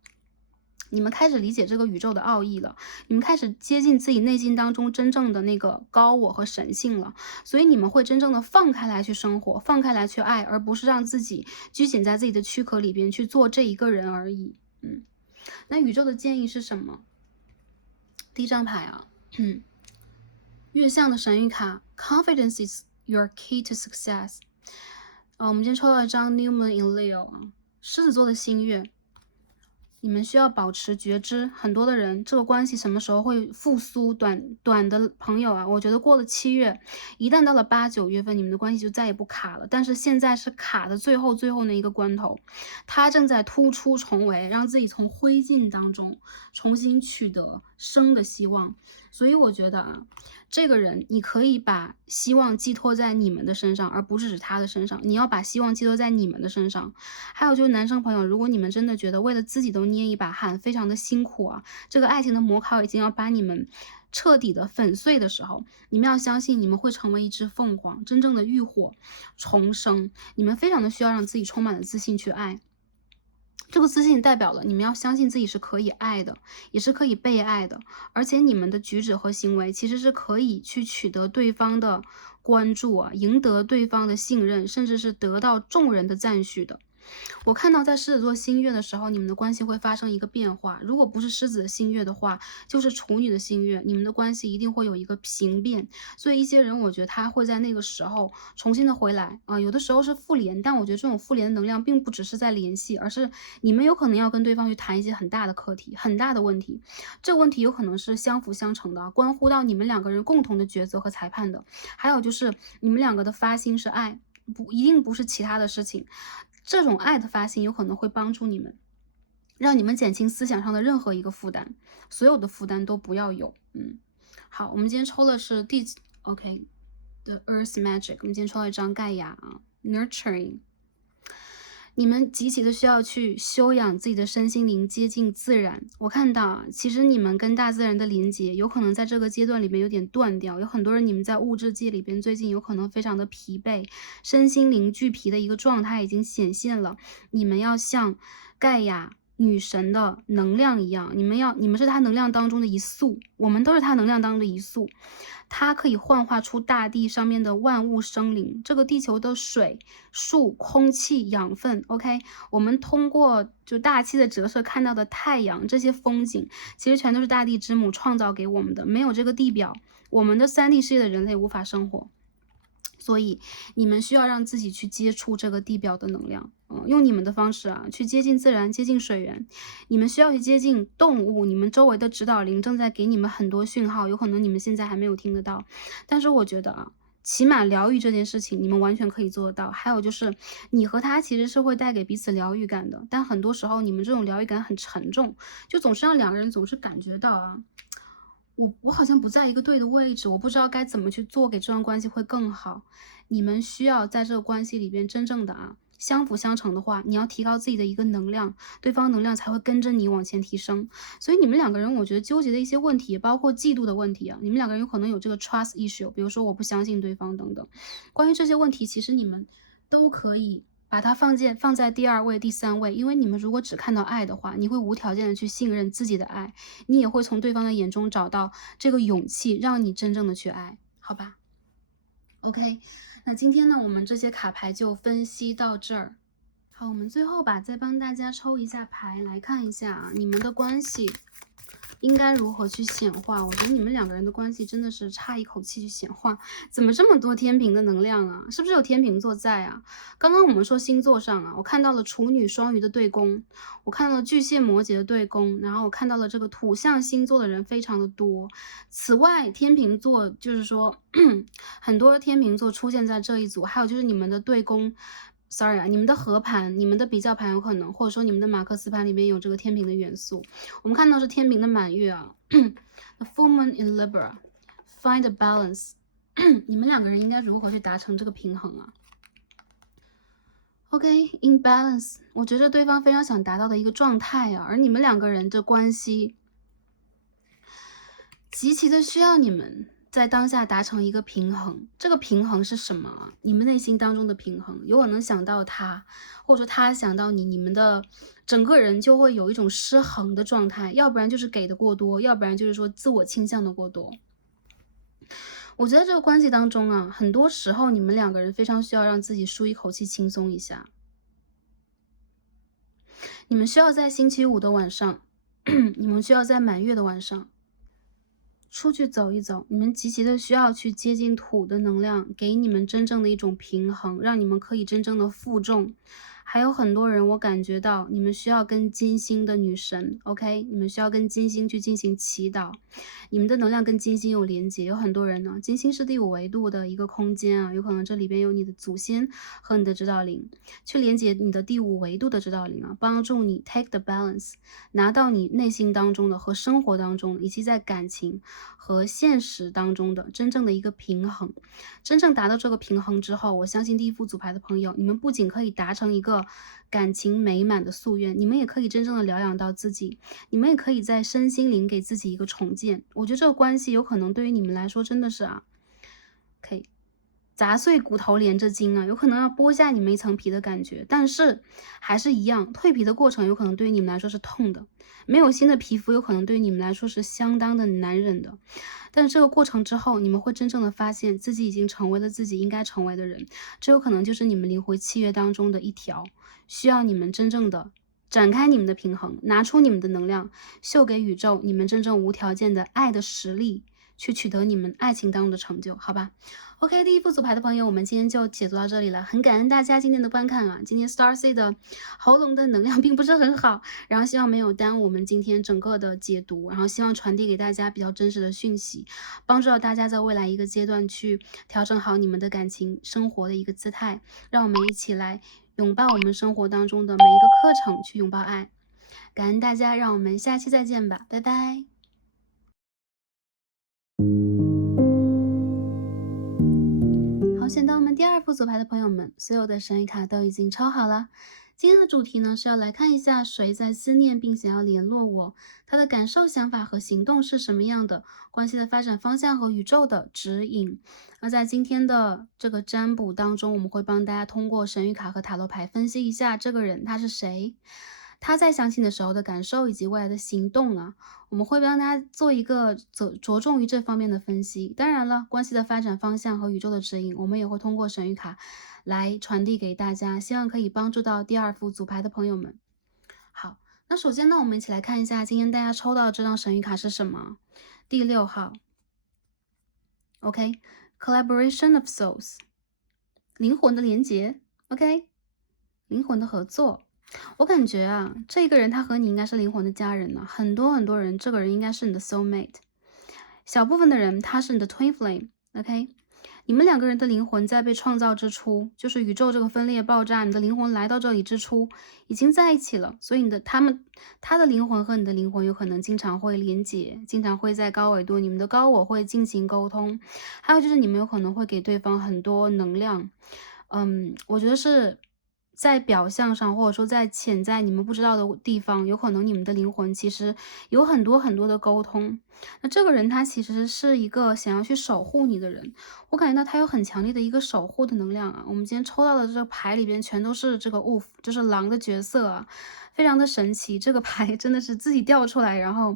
你们开始理解这个宇宙的奥义了，你们开始接近自己内心当中真正的那个高我和神性了，所以你们会真正的放开来去生活，放开来去爱，而不是让自己拘谨在自己的躯壳里边去做这一个人而已。那宇宙的建议是什么？第一张牌啊，月相的神谕卡 ，Confidence is your key to success。我们今天抽到一张 New Moon in Leo 啊，狮子座的新月。你们需要保持觉知，很多的人这个关系什么时候会复苏？短的朋友啊，我觉得过了7月，一旦到了8、9月份，你们的关系就再也不卡了。但是现在是卡的最后那一个关头，他正在突出重围，让自己从灰烬当中重新取得生的希望。所以我觉得啊，这个人你可以把希望寄托在你们的身上，而不是指他的身上。你要把希望寄托在你们的身上。还有就是男生朋友，如果你们真的觉得为了自己都捏一把汗，非常的辛苦啊，这个爱情的模考已经要把你们彻底的粉碎的时候，你们要相信你们会成为一只凤凰，真正的浴火重生。你们非常的需要让自己充满了自信去爱。这个自信代表了你们要相信自己是可以爱的，也是可以被爱的，而且你们的举止和行为其实是可以去取得对方的关注啊，赢得对方的信任，甚至是得到众人的赞许的。我看到在狮子座新月的时候，你们的关系会发生一个变化。如果不是狮子的新月的话，就是处女的新月，你们的关系一定会有一个平变。所以一些人，我觉得他会在那个时候重新的回来啊、有的时候是复联，但我觉得这种复联的能量并不只是在联系，而是你们有可能要跟对方去谈一些很大的课题、很大的问题。这个问题有可能是相辅相成的，关乎到你们两个人共同的抉择和裁判的。还有就是你们两个的发心是爱，不一定不是其他的事情。这种爱的发心有可能会帮助你们，让你们减轻思想上的任何一个负担，所有的负担都不要有。好，我们今天抽的是The Earth Magic， 我们今天抽了一张盖亚啊 ，Nurturing。你们极其的需要去修养自己的身心灵，接近自然。我看到啊，其实你们跟大自然的连接，有可能在这个阶段里面有点断掉。有很多人，你们在物质界里边最近有可能非常的疲惫，身心灵俱疲的一个状态已经显现了。你们要像盖亚女神的能量一样，你们是她能量当中的一束，我们都是她能量当中的一束。它可以幻化出大地上面的万物生灵，这个地球的水、树、空气、养分。OK，我们通过就大气的折射看到的太阳这些风景，其实全都是大地之母创造给我们的。没有这个地表，我们的3D 世界的人类无法生活。所以你们需要让自己去接触这个地表的能量，用你们的方式啊，去接近自然，接近水源。你们需要去接近动物，你们周围的指导灵正在给你们很多讯号，有可能你们现在还没有听得到，但是我觉得啊，起码疗愈这件事情，你们完全可以做得到。还有就是，你和他其实是会带给彼此疗愈感的，但很多时候你们这种疗愈感很沉重，就总是让两个人总是感觉到啊。我好像不在一个对的位置，我不知道该怎么去做，给这段关系会更好。你们需要在这个关系里边真正的相辅相成的话，你要提高自己的一个能量，对方能量才会跟着你往前提升。所以你们两个人，我觉得纠结的一些问题，包括嫉妒的问题啊，你们两个人有可能有这个 trust issue，比如说我不相信对方等等。关于这些问题，其实你们都可以把它放在第2位、第3位，因为你们如果只看到爱的话，你会无条件的去信任自己的爱，你也会从对方的眼中找到这个勇气，让你真正的去爱，好吧？OK，那今天呢，我们这些卡牌就分析到这儿。好，我们最后吧，再帮大家抽一下牌，来看一下啊，你们的关系应该如何去显化？我觉得你们两个人的关系真的是差一口气去显化，怎么这么多天平的能量啊？是不是有天平座在啊？刚刚我们说星座上啊，我看到了处女、双鱼的对宫，我看到了巨蟹、摩羯的对宫，然后我看到了这个土象星座的人非常的多。此外，天平座就是说很多天平座出现在这一组，还有就是你们的对宫。Sorry 啊，你们的合盘、你们的比较盘有可能，或者说你们的马克思盘里面有这个天平的元素。我们看到是天平的满月啊，The full moon in Libra, find a balance 你们两个人应该如何去达成这个平衡啊？OK，in balance， 我觉得对方非常想达到的一个状态啊，而你们两个人的关系极其的需要你们在当下达成一个平衡。这个平衡是什么啊？你们内心当中的平衡，有可能想到他，或者说他想到你，你们的整个人就会有一种失衡的状态，要不然就是给的过多，要不然就是说自我倾向的过多。我觉得这个关系当中啊，很多时候你们两个人非常需要让自己舒一口气，轻松一下。你们需要在星期五的晚上，你们需要在满月的晚上出去走一走，你们极其的需要去接近土的能量，给你们真正的一种平衡，让你们可以真正的负重。还有很多人，我感觉到你们需要跟金星的女神 ，OK， 你们需要跟金星去进行祈祷，你们的能量跟金星有连接。有很多人呢，金星是第5维度的一个空间啊，有可能这里边有你的祖先和你的指导灵，去连接你的第5维度的指导灵啊，帮助你 take the balance， 拿到你内心当中的和生活当中，以及在感情和现实当中的真正的一个平衡。真正达到这个平衡之后，我相信第一副组牌的朋友，你们不仅可以达成一个感情美满的夙愿，你们也可以真正的疗养到自己，你们也可以在身心灵给自己一个重建。我觉得这个关系有可能对于你们来说真的是可以砸碎骨头连着筋啊，有可能要剥下你们一层皮的感觉。但是还是一样，蜕皮的过程有可能对于你们来说是痛的，没有新的皮肤有可能对于你们来说是相当的难忍的。但是这个过程之后，你们会真正的发现自己已经成为了自己应该成为的人，这有可能就是你们灵魂契约当中的一条，需要你们真正的展开你们的平衡，拿出你们的能量，秀给宇宙你们真正无条件的爱的实力，去取得你们爱情当中的成就，好吧？OK，第一副组牌的朋友，我们今天就解读到这里了。很感恩大家今天的观看啊！今天 Starseed 的喉咙的能量并不是很好，然后希望没有耽误我们今天整个的解读，然后希望传递给大家比较真实的讯息，帮助到大家在未来一个阶段去调整好你们的感情生活的一个姿态。让我们一起来拥抱我们生活当中的每一个课程，去拥抱爱。感恩大家，让我们下期再见吧，拜拜。好，选到我们第二副组牌的朋友们，所有的神谕卡都已经抽好了。今天的主题呢是要来看一下谁在思念并想要联络我，他的感受、想法和行动是什么样的，关系的发展方向和宇宙的指引。而在今天的这个占卜当中，我们会帮大家通过神谕卡和塔罗牌分析一下这个人他是谁，他在相亲的时候的感受以及未来的行动啊。我们会帮大家做一个着重于这方面的分析。当然了，关系的发展方向和宇宙的指引，我们也会通过神谕卡来传递给大家，希望可以帮助到第二副组牌的朋友们。好，那首先呢，我们一起来看一下今天大家抽到的这张神谕卡是什么？第6号 ，OK，Collaboration of Souls， 灵魂的连结 ，OK， 灵魂的合作。我感觉啊，这个人他和你应该是灵魂的家人呢。很多人，这个人应该是你的 soul mate。小部分的人他是你的 twin flame。OK， 你们两个人的灵魂在被创造之初，就是宇宙这个分裂爆炸，你的灵魂来到这里之初已经在一起了。所以他的灵魂和你的灵魂有可能经常会连结，经常会在高纬度，你们的高我会进行沟通。还有就是你们有可能会给对方很多能量。我觉得是在表象上，或者说在潜在你们不知道的地方，有可能你们的灵魂其实有很多的沟通。那这个人他其实是一个想要去守护你的人，我感觉到他有很强烈的一个守护的能量啊。我们今天抽到的这个牌里边全都是这个 wolf， 就是狼的角色啊，非常的神奇。这个牌真的是自己掉出来，然后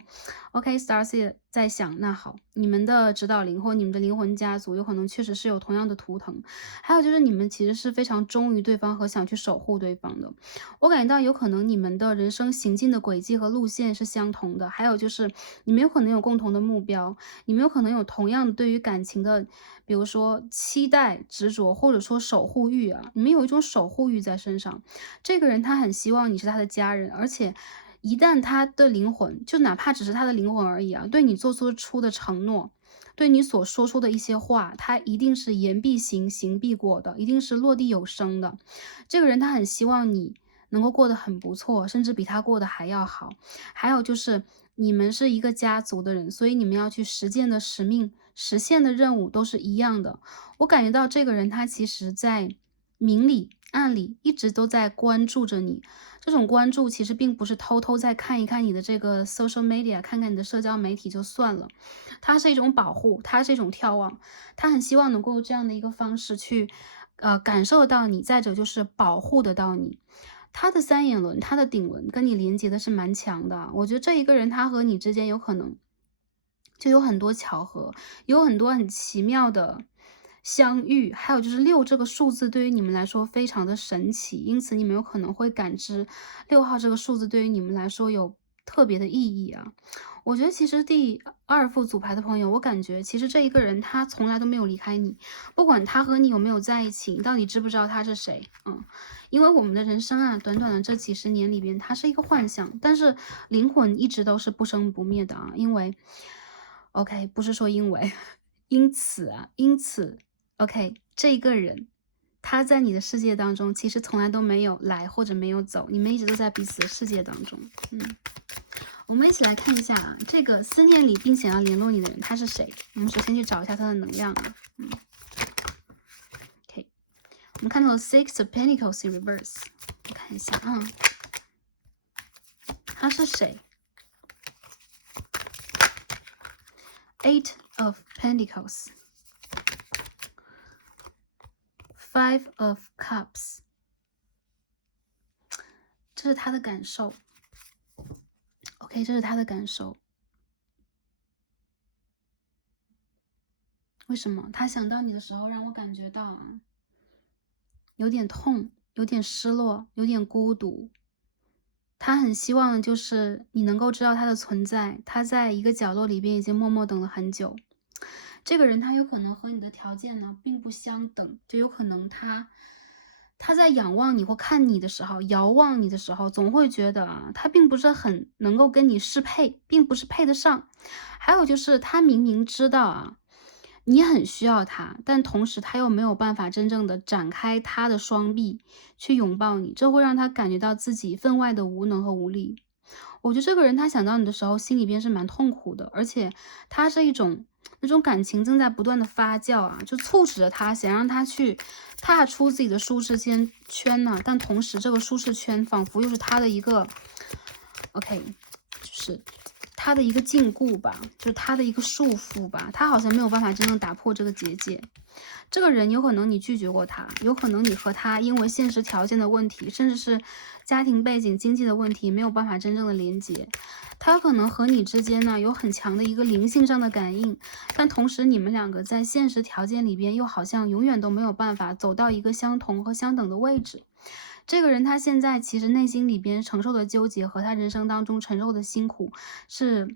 OK，Starseed 在想，那好，你们的指导灵或你们的灵魂家族有可能确实是有同样的图腾，还有就是你们其实是非常忠于对方和想去守护对方的。我感觉到有可能你们的人生行进的轨迹和路线是相同的，还有就是你们有可能有共同的目标，你们有可能有同样的对于感情的，比如说期待、执着，或者说守护欲啊，你们有一种守护欲在身上。这个人他很希望你是他的家人，而且一旦他的灵魂，就哪怕只是他的灵魂而已啊，对你做出的承诺，对你所说出的一些话，他一定是言必行，行必果的，一定是落地有声的。这个人他很希望你能够过得很不错，甚至比他过得还要好。还有就是你们是一个家族的人，所以你们要去实践的使命、实现的任务都是一样的。我感觉到这个人他其实在明里暗里一直都在关注着你。这种关注其实并不是偷偷在看一看你的这个 social media， 看看你的社交媒体就算了，它是一种保护，它是一种眺望，他很希望能够这样的一个方式去感受到你，再者就是保护得到你。他的三眼轮，他的顶轮跟你连接的是蛮强的，我觉得这一个人他和你之间有可能就有很多巧合，有很多很奇妙的相遇，还有就是6这个数字对于你们来说非常的神奇，因此你们有可能会感知6号这个数字对于你们来说有特别的意义啊。我觉得其实第2副组牌的朋友，我感觉其实这一个人他从来都没有离开你，不管他和你有没有在一起，你到底知不知道他是谁？因为我们的人生啊，短短的这几十年里边，它是一个幻象，但是灵魂一直都是不生不灭的啊。因为 OK，不是说因为，因此 OK，这一个人他在你的世界当中，其实从来都没有来或者没有走，你们一直都在彼此的世界当中。我们一起来看一下啊，这个思念里并想要联络你的人他是谁？我们首先去找一下他的能量啊。OK， 我们看到了 Six of Pentacles in reverse， 我看一下啊，他是谁？Eight of Pentacles， Five of Cups， 这是他的感受。OK， 这是他的感受。为什么？他想到你的时候，让我感觉到啊，有点痛，有点失落，有点孤独。他很希望就是你能够知道他的存在，他在一个角落里边已经默默等了很久。这个人他有可能和你的条件呢并不相等，就有可能他在仰望你或看你的时候，遥望你的时候，总会觉得啊，他并不是很能够跟你适配，并不是配得上。还有就是他明明知道啊，你很需要他，但同时他又没有办法真正的展开他的双臂去拥抱你，这会让他感觉到自己分外的无能和无力。我觉得这个人他想到你的时候，心里边是蛮痛苦的，而且他是一种那种感情正在不断的发酵啊，就促使着他想让他去踏出自己的舒适圈呢，但同时这个舒适圈仿佛又是他的一个 OK， 就是他的一个禁锢吧，就是他的一个束缚吧，他好像没有办法真正打破这个结界。这个人有可能你拒绝过他，有可能你和他因为现实条件的问题，甚至是家庭背景、经济的问题，没有办法真正的连接。他有可能和你之间呢有很强的一个灵性上的感应，但同时你们两个在现实条件里边又好像永远都没有办法走到一个相同和相等的位置。这个人他现在其实内心里边承受的纠结和他人生当中承受的辛苦是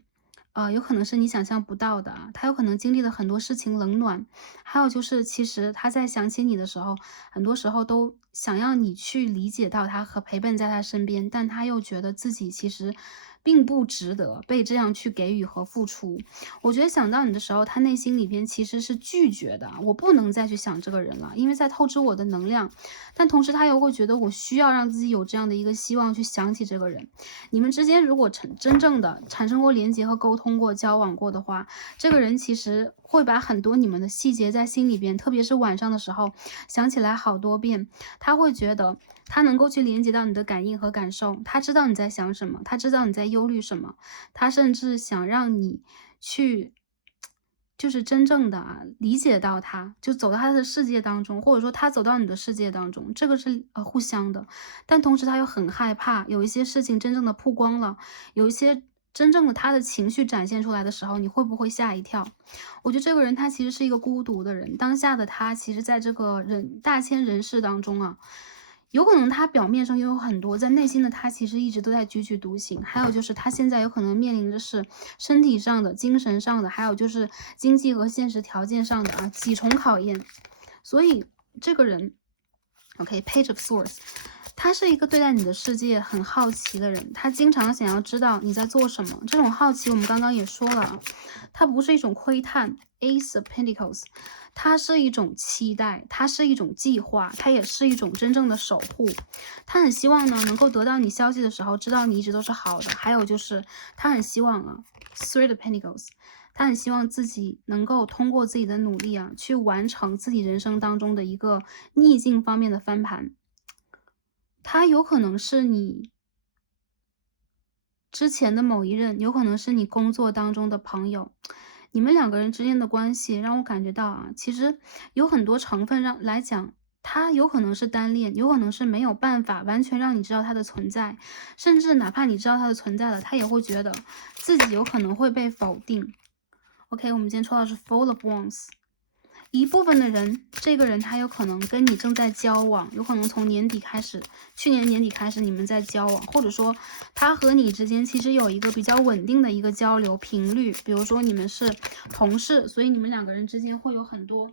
有可能是你想象不到的啊，他有可能经历了很多事情冷暖，还有就是其实他在想起你的时候，很多时候都想要你去理解到他和陪伴在他身边，但他又觉得自己其实并不值得被这样去给予和付出。我觉得想到你的时候，他内心里边其实是拒绝的，我不能再去想这个人了，因为在透支我的能量，但同时他又会觉得我需要让自己有这样的一个希望去想起这个人。你们之间如果真正的产生过连接和沟通过、交往过的话，这个人其实会把很多你们的细节在心里边，特别是晚上的时候想起来好多遍。他会觉得他能够去连接到你的感应和感受，他知道你在想什么，他知道你在忧虑什么，他甚至想让你去就是真正的理解到他，就走到他的世界当中，或者说他走到你的世界当中，这个是互相的。但同时他又很害怕，有一些事情真正的曝光了，有一些真正的他的情绪展现出来的时候，你会不会吓一跳？我觉得这个人他其实是一个孤独的人，当下的他其实在这个大千人世当中啊，有可能他表面上拥有很多，在内心的他其实一直都在踽踽独行。还有就是他现在有可能面临的是身体上的、精神上的，还有就是经济和现实条件上的几重考验。所以这个人 OK，Page of Swords， 他是一个对待你的世界很好奇的人，他经常想要知道你在做什么。这种好奇我们刚刚也说了，它不是一种窥探 Ace of Pentacles， 它是一种期待，它是一种计划，它也是一种真正的守护。他很希望呢能够得到你消息的时候知道你一直都是好的。还有就是他很希望Three of Pentacles，他很希望自己能够通过自己的努力去完成自己人生当中的一个逆境方面的翻盘。他有可能是你之前的某一任，有可能是你工作当中的朋友。你们两个人之间的关系让我感觉到其实有很多成分来讲，他有可能是单恋，有可能是没有办法完全让你知道他的存在，甚至哪怕你知道他的存在了，他也会觉得自己有可能会被否定。OK， 我们今天抽到是 Full of Wands。一部分的人，这个人他有可能跟你正在交往，有可能从年底开始，去年年底开始你们在交往，或者说他和你之间其实有一个比较稳定的一个交流频率，比如说你们是同事，所以你们两个人之间会有很多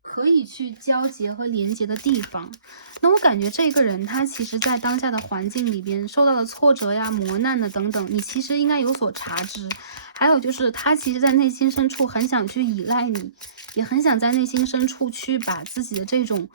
可以去交结和连接的地方。那我感觉这个人他其实在当下的环境里边受到了挫折呀、磨难的等等，你其实应该有所察知。还有就是他其实在内心深处很想去依赖你，也很想在内心深处去把自己的这种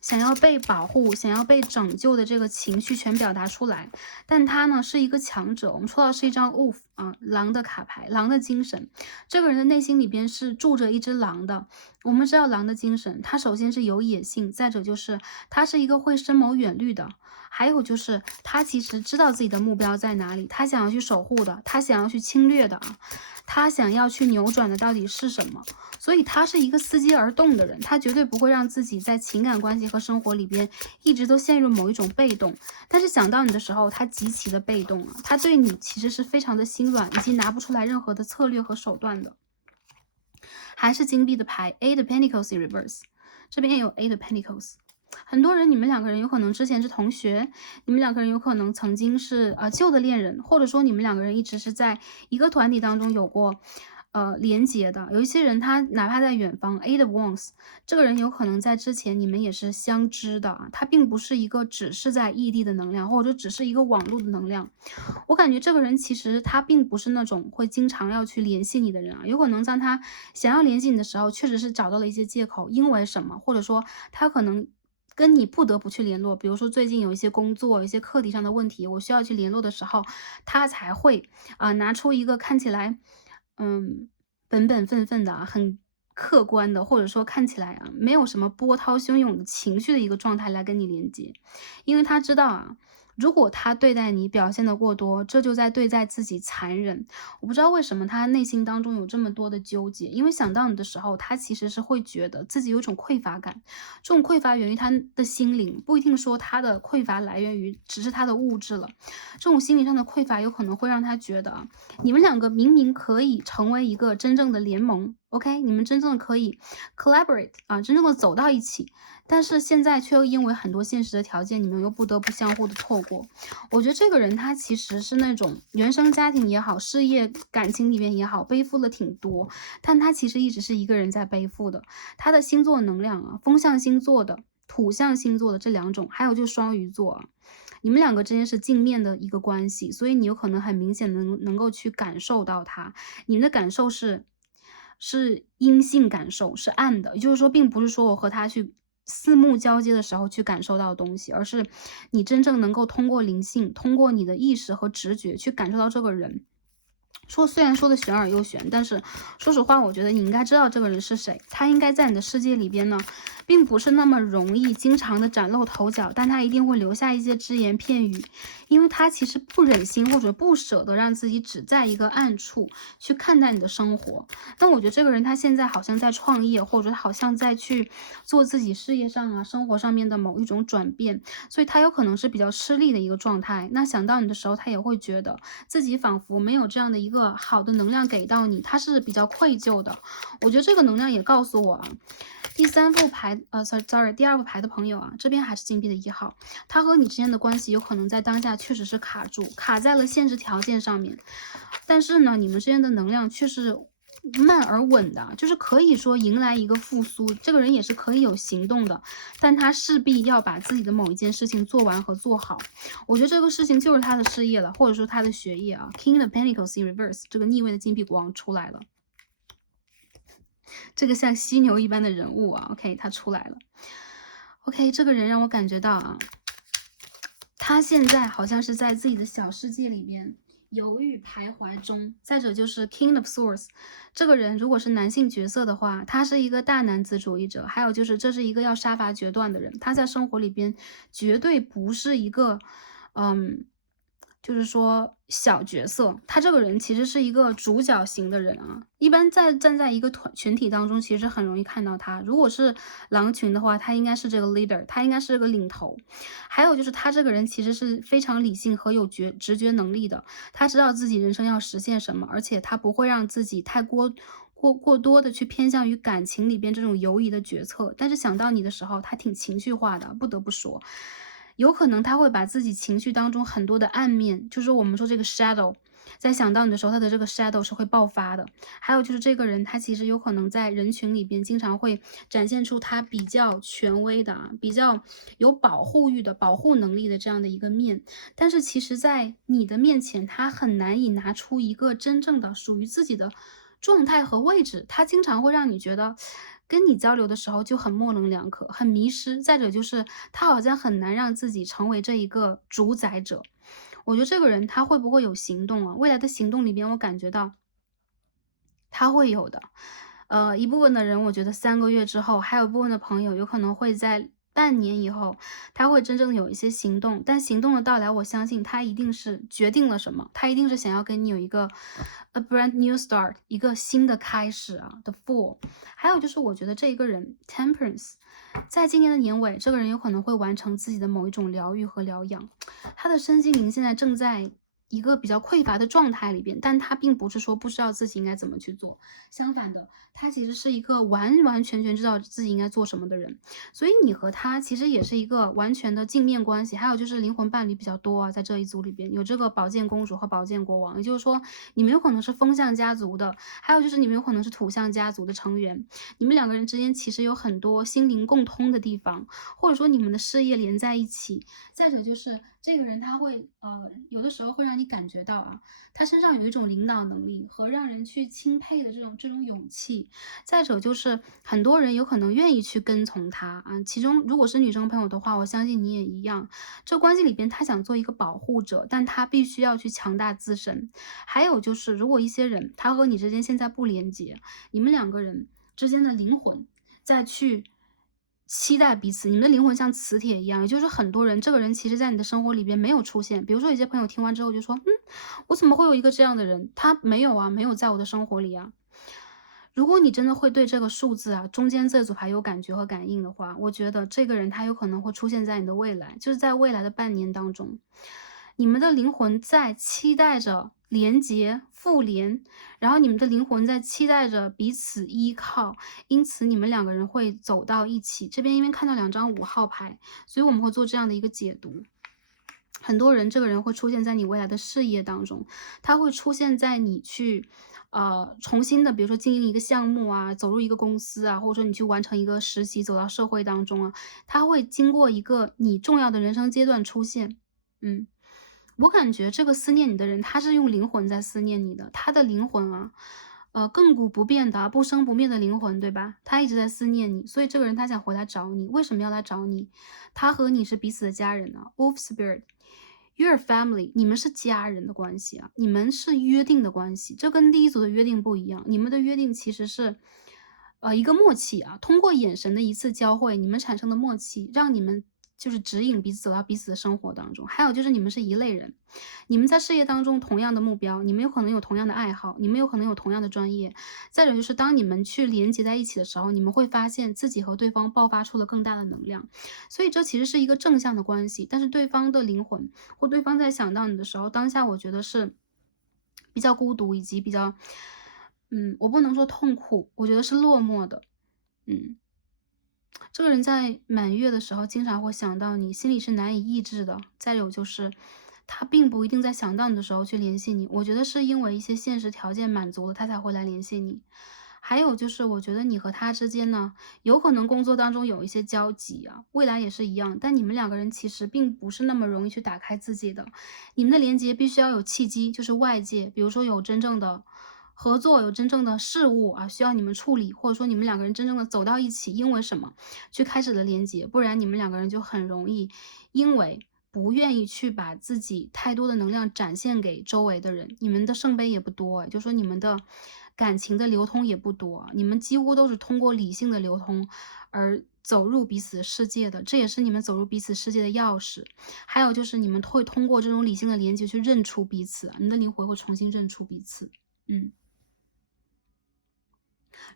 想要被保护、想要被拯救的这个情绪全表达出来。但他呢是一个强者，我们抽到是一张 Wolf 狼的卡牌，狼的精神。这个人的内心里边是住着一只狼的。我们知道狼的精神，他首先是有野性，再者就是他是一个会深谋远虑的，还有就是他其实知道自己的目标在哪里，他想要去守护的，他想要去侵略的啊，他想要去扭转的到底是什么？所以他是一个伺机而动的人，他绝对不会让自己在情感关系和生活里边一直都陷入某一种被动。但是想到你的时候，他极其的被动啊，他对你其实是非常的心软，以及拿不出来任何的策略和手段的。还是金币的牌 ，Eight of Pentacles in reverse，这边也有 Eight of Pentacles。很多人，你们两个人有可能之前是同学，你们两个人有可能曾经是旧的恋人，或者说你们两个人一直是在一个团体当中有过连结的。有一些人他哪怕在远方 ，Eight of Wands，这个人有可能在之前你们也是相知的啊，他并不是一个只是在异地的能量，或者只是一个网络的能量。我感觉这个人其实他并不是那种会经常要去联系你的人啊，有可能在他想要联系你的时候，确实是找到了一些借口，因为什么，或者说他可能跟你不得不去联络，比如说最近有一些工作、有一些课题上的问题，我需要去联络的时候，他才会拿出一个看起来本本分分的很客观的，或者说看起来没有什么波涛汹涌的情绪的一个状态来跟你连接，因为他知道如果他对待你表现的过多，这就在对待自己残忍。我不知道为什么他内心当中有这么多的纠结，因为想到你的时候，他其实是会觉得自己有一种匮乏感，这种匮乏源于他的心灵，不一定说他的匮乏来源于只是他的物质了。这种心理上的匮乏有可能会让他觉得你们两个明明可以成为一个真正的联盟，OK，你们真正的可以 collaborate 真正的走到一起，但是现在却又因为很多现实的条件，你们又不得不相互的错过。我觉得这个人他其实是那种原生家庭也好，事业感情里面也好，背负了挺多，但他其实一直是一个人在背负的。他的星座能量风象星座的、土象星座的这两种，还有就是双鱼座你们两个之间是镜面的一个关系，所以你有可能很明显能够去感受到他，你们的感受是阴性感受，是暗的，也就是说，并不是说我和他去四目交接的时候去感受到的东西，而是你真正能够通过灵性，通过你的意识和直觉去感受到这个人。虽然说的玄而又玄，但是说实话，我觉得你应该知道这个人是谁。他应该在你的世界里边呢，并不是那么容易经常的崭露头角，但他一定会留下一些只言片语，因为他其实不忍心或者不舍得让自己只在一个暗处去看待你的生活。但我觉得这个人他现在好像在创业，或者他好像在去做自己事业上生活上面的某一种转变，所以他有可能是比较吃力的一个状态。那想到你的时候，他也会觉得自己仿佛没有这样的一个好的能量给到你，他是比较愧疚的。我觉得这个能量也告诉我第三副牌第二副牌的朋友这边还是金币的1号，他和你之间的关系有可能在当下确实是卡在了现实条件上面，但是呢，你们之间的能量却是慢而稳的，就是可以说迎来一个复苏，这个人也是可以有行动的，但他势必要把自己的某一件事情做完和做好。我觉得这个事情就是他的事业了，或者说他的学业King of Pentacles in reverse， 这个逆位的金币国王出来了。这个像犀牛一般的人物OK， 他出来了。OK， 这个人让我感觉到他现在好像是在自己的小世界里边犹豫徘徊中。再者就是 King of Swords， 这个人如果是男性角色的话，他是一个大男子主义者，还有就是这是一个要杀伐决断的人，他在生活里边绝对不是一个就是说小角色，他这个人其实是一个主角型的人一般站在一个群体当中，其实很容易看到他。如果是狼群的话，他应该是这个 leader， 他应该是个领头。还有就是他这个人其实是非常理性和有直觉能力的，他知道自己人生要实现什么，而且他不会让自己太过多的去偏向于感情里边这种犹疑的决策。但是想到你的时候，他挺情绪化的，不得不说。有可能他会把自己情绪当中很多的暗面，就是我们说这个 shadow， 在想到你的时候，他的这个 shadow 是会爆发的。还有就是这个人，他其实有可能在人群里边经常会展现出他比较权威的比较有保护欲的、保护能力的这样的一个面。但是其实在你的面前，他很难以拿出一个真正的属于自己的状态和位置，他经常会让你觉得跟你交流的时候就很模棱两可，很迷失。再者就是他好像很难让自己成为这一个主宰者。我觉得这个人他会不会有行动未来的行动里边，我感觉到他会有的。一部分的人我觉得3个月之后，还有部分的朋友有可能会在半年以后，他会真正的有一些行动，但行动的到来，我相信他一定是决定了什么，他一定是想要跟你有一个 a brand new start， 一个新的开始啊的 Fool。还有就是我觉得这一个人 Temperance， 在今年的年尾，这个人有可能会完成自己的某一种疗愈和疗养，他的身心灵现在正在一个比较匮乏的状态里边，但他并不是说不知道自己应该怎么去做，相反的，他其实是一个完完全全知道自己应该做什么的人。所以你和他其实也是一个完全的镜面关系。还有就是灵魂伴侣比较多啊，在这一组里边有这个宝剑公主和宝剑国王，也就是说你们有可能是风象家族的，还有就是你们有可能是土象家族的成员，你们两个人之间其实有很多心灵共通的地方，或者说你们的事业连在一起。再者就是这个人他会有的时候会让你感觉到啊，他身上有一种领导能力和让人去钦佩的这种勇气。再者就是很多人有可能愿意去跟从他啊，其中如果是女生朋友的话，我相信你也一样，这关系里边他想做一个保护者，但他必须要去强大自身。还有就是如果一些人他和你之间现在不连接，你们两个人之间的灵魂再去期待彼此，你们的灵魂像磁铁一样，也就是很多人，这个人其实在你的生活里边没有出现。比如说有些朋友听完之后就说，我怎么会有一个这样的人？他没有啊，没有在我的生活里啊。如果你真的会对这个数字啊，中间这组牌有感觉和感应的话，我觉得这个人他有可能会出现在你的未来，就是在未来的半年当中，你们的灵魂在期待着连结、复联，然后你们的灵魂在期待着彼此依靠，因此你们两个人会走到一起。这边因为看到2张5号牌，所以我们会做这样的一个解读。很多人，这个人会出现在你未来的事业当中，他会出现在你去，重新的，比如说经营一个项目啊，走入一个公司啊，或者说你去完成一个实习，走到社会当中啊，他会经过一个你重要的人生阶段出现。我感觉这个思念你的人，他是用灵魂在思念你的，他的灵魂啊，亘古不变的、不生不灭的灵魂，对吧？他一直在思念你，所以这个人他想回来找你。为什么要来找你？他和你是彼此的家人啊 ，Wolf Spirit。Your family，你们是家人的关系啊，你们是约定的关系，这跟第一组的约定不一样。你们的约定其实是，一个默契啊，通过眼神的一次交汇，你们产生的默契，让你们就是指引彼此走到彼此的生活当中。还有就是你们是一类人，你们在事业当中同样的目标，你们有可能有同样的爱好，你们有可能有同样的专业。再者就是当你们去连接在一起的时候，你们会发现自己和对方爆发出了更大的能量。所以这其实是一个正向的关系，但是对方的灵魂或对方在想到你的时候，当下我觉得是比较孤独，以及比较，我不能说痛苦，我觉得是落寞的。嗯，这个人在满月的时候经常会想到你，心里是难以抑制的。再有就是他并不一定在想到你的时候去联系你，我觉得是因为一些现实条件满足了，他才会来联系你。还有就是我觉得你和他之间呢，有可能工作当中有一些交集啊，未来也是一样，但你们两个人其实并不是那么容易去打开自己的。你们的连接必须要有契机，就是外界，比如说有真正的合作，有真正的事物啊，需要你们处理，或者说你们两个人真正的走到一起，因为什么去开始了连接，不然你们两个人就很容易因为不愿意去把自己太多的能量展现给周围的人，你们的圣杯也不多，就说你们的感情的流通也不多，你们几乎都是通过理性的流通而走入彼此的世界的，这也是你们走入彼此世界的钥匙。还有就是你们会通过这种理性的连接去认出彼此，你的灵魂会重新认出彼此。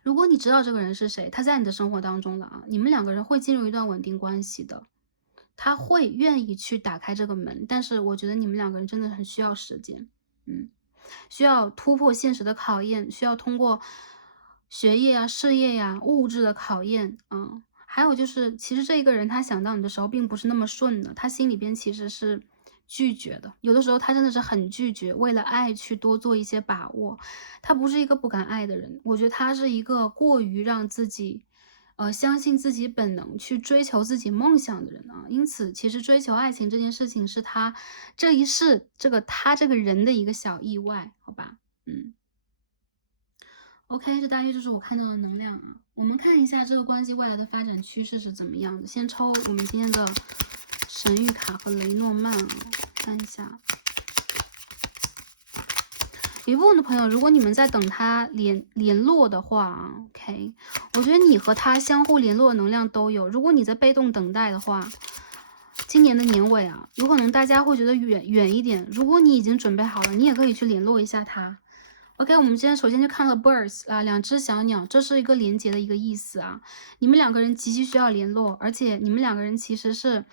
如果你知道这个人是谁，他在你的生活当中了啊，你们两个人会进入一段稳定关系的，他会愿意去打开这个门，但是我觉得你们两个人真的很需要时间，需要突破现实的考验，需要通过学业啊、事业呀、物质的考验，还有就是，其实这一个人他想到你的时候并不是那么顺的，他心里边其实是拒绝的，有的时候他真的是很拒绝，为了爱去多做一些把握，他不是一个不敢爱的人，我觉得他是一个过于让自己相信自己本能去追求自己梦想的人啊，因此其实追求爱情这件事情是他这一世他这个人的一个小意外，好吧？OK，这大约就是我看到的能量啊。我们看一下这个关系未来的发展趋势是怎么样的。先抽我们今天的神谕卡和雷诺曼啊，看一下。有一部分的朋友，如果你们在等他联络的话 ，OK， 我觉得你和他相互联络的能量都有。如果你在被动等待的话，今年的年尾啊，有可能大家会觉得远一点。如果你已经准备好了，你也可以去联络一下他。OK， 我们今天首先就看了 birds 啊，两只小鸟，这是一个连接的一个意思啊。你们两个人急需需要联络，而且你们两个人其实是，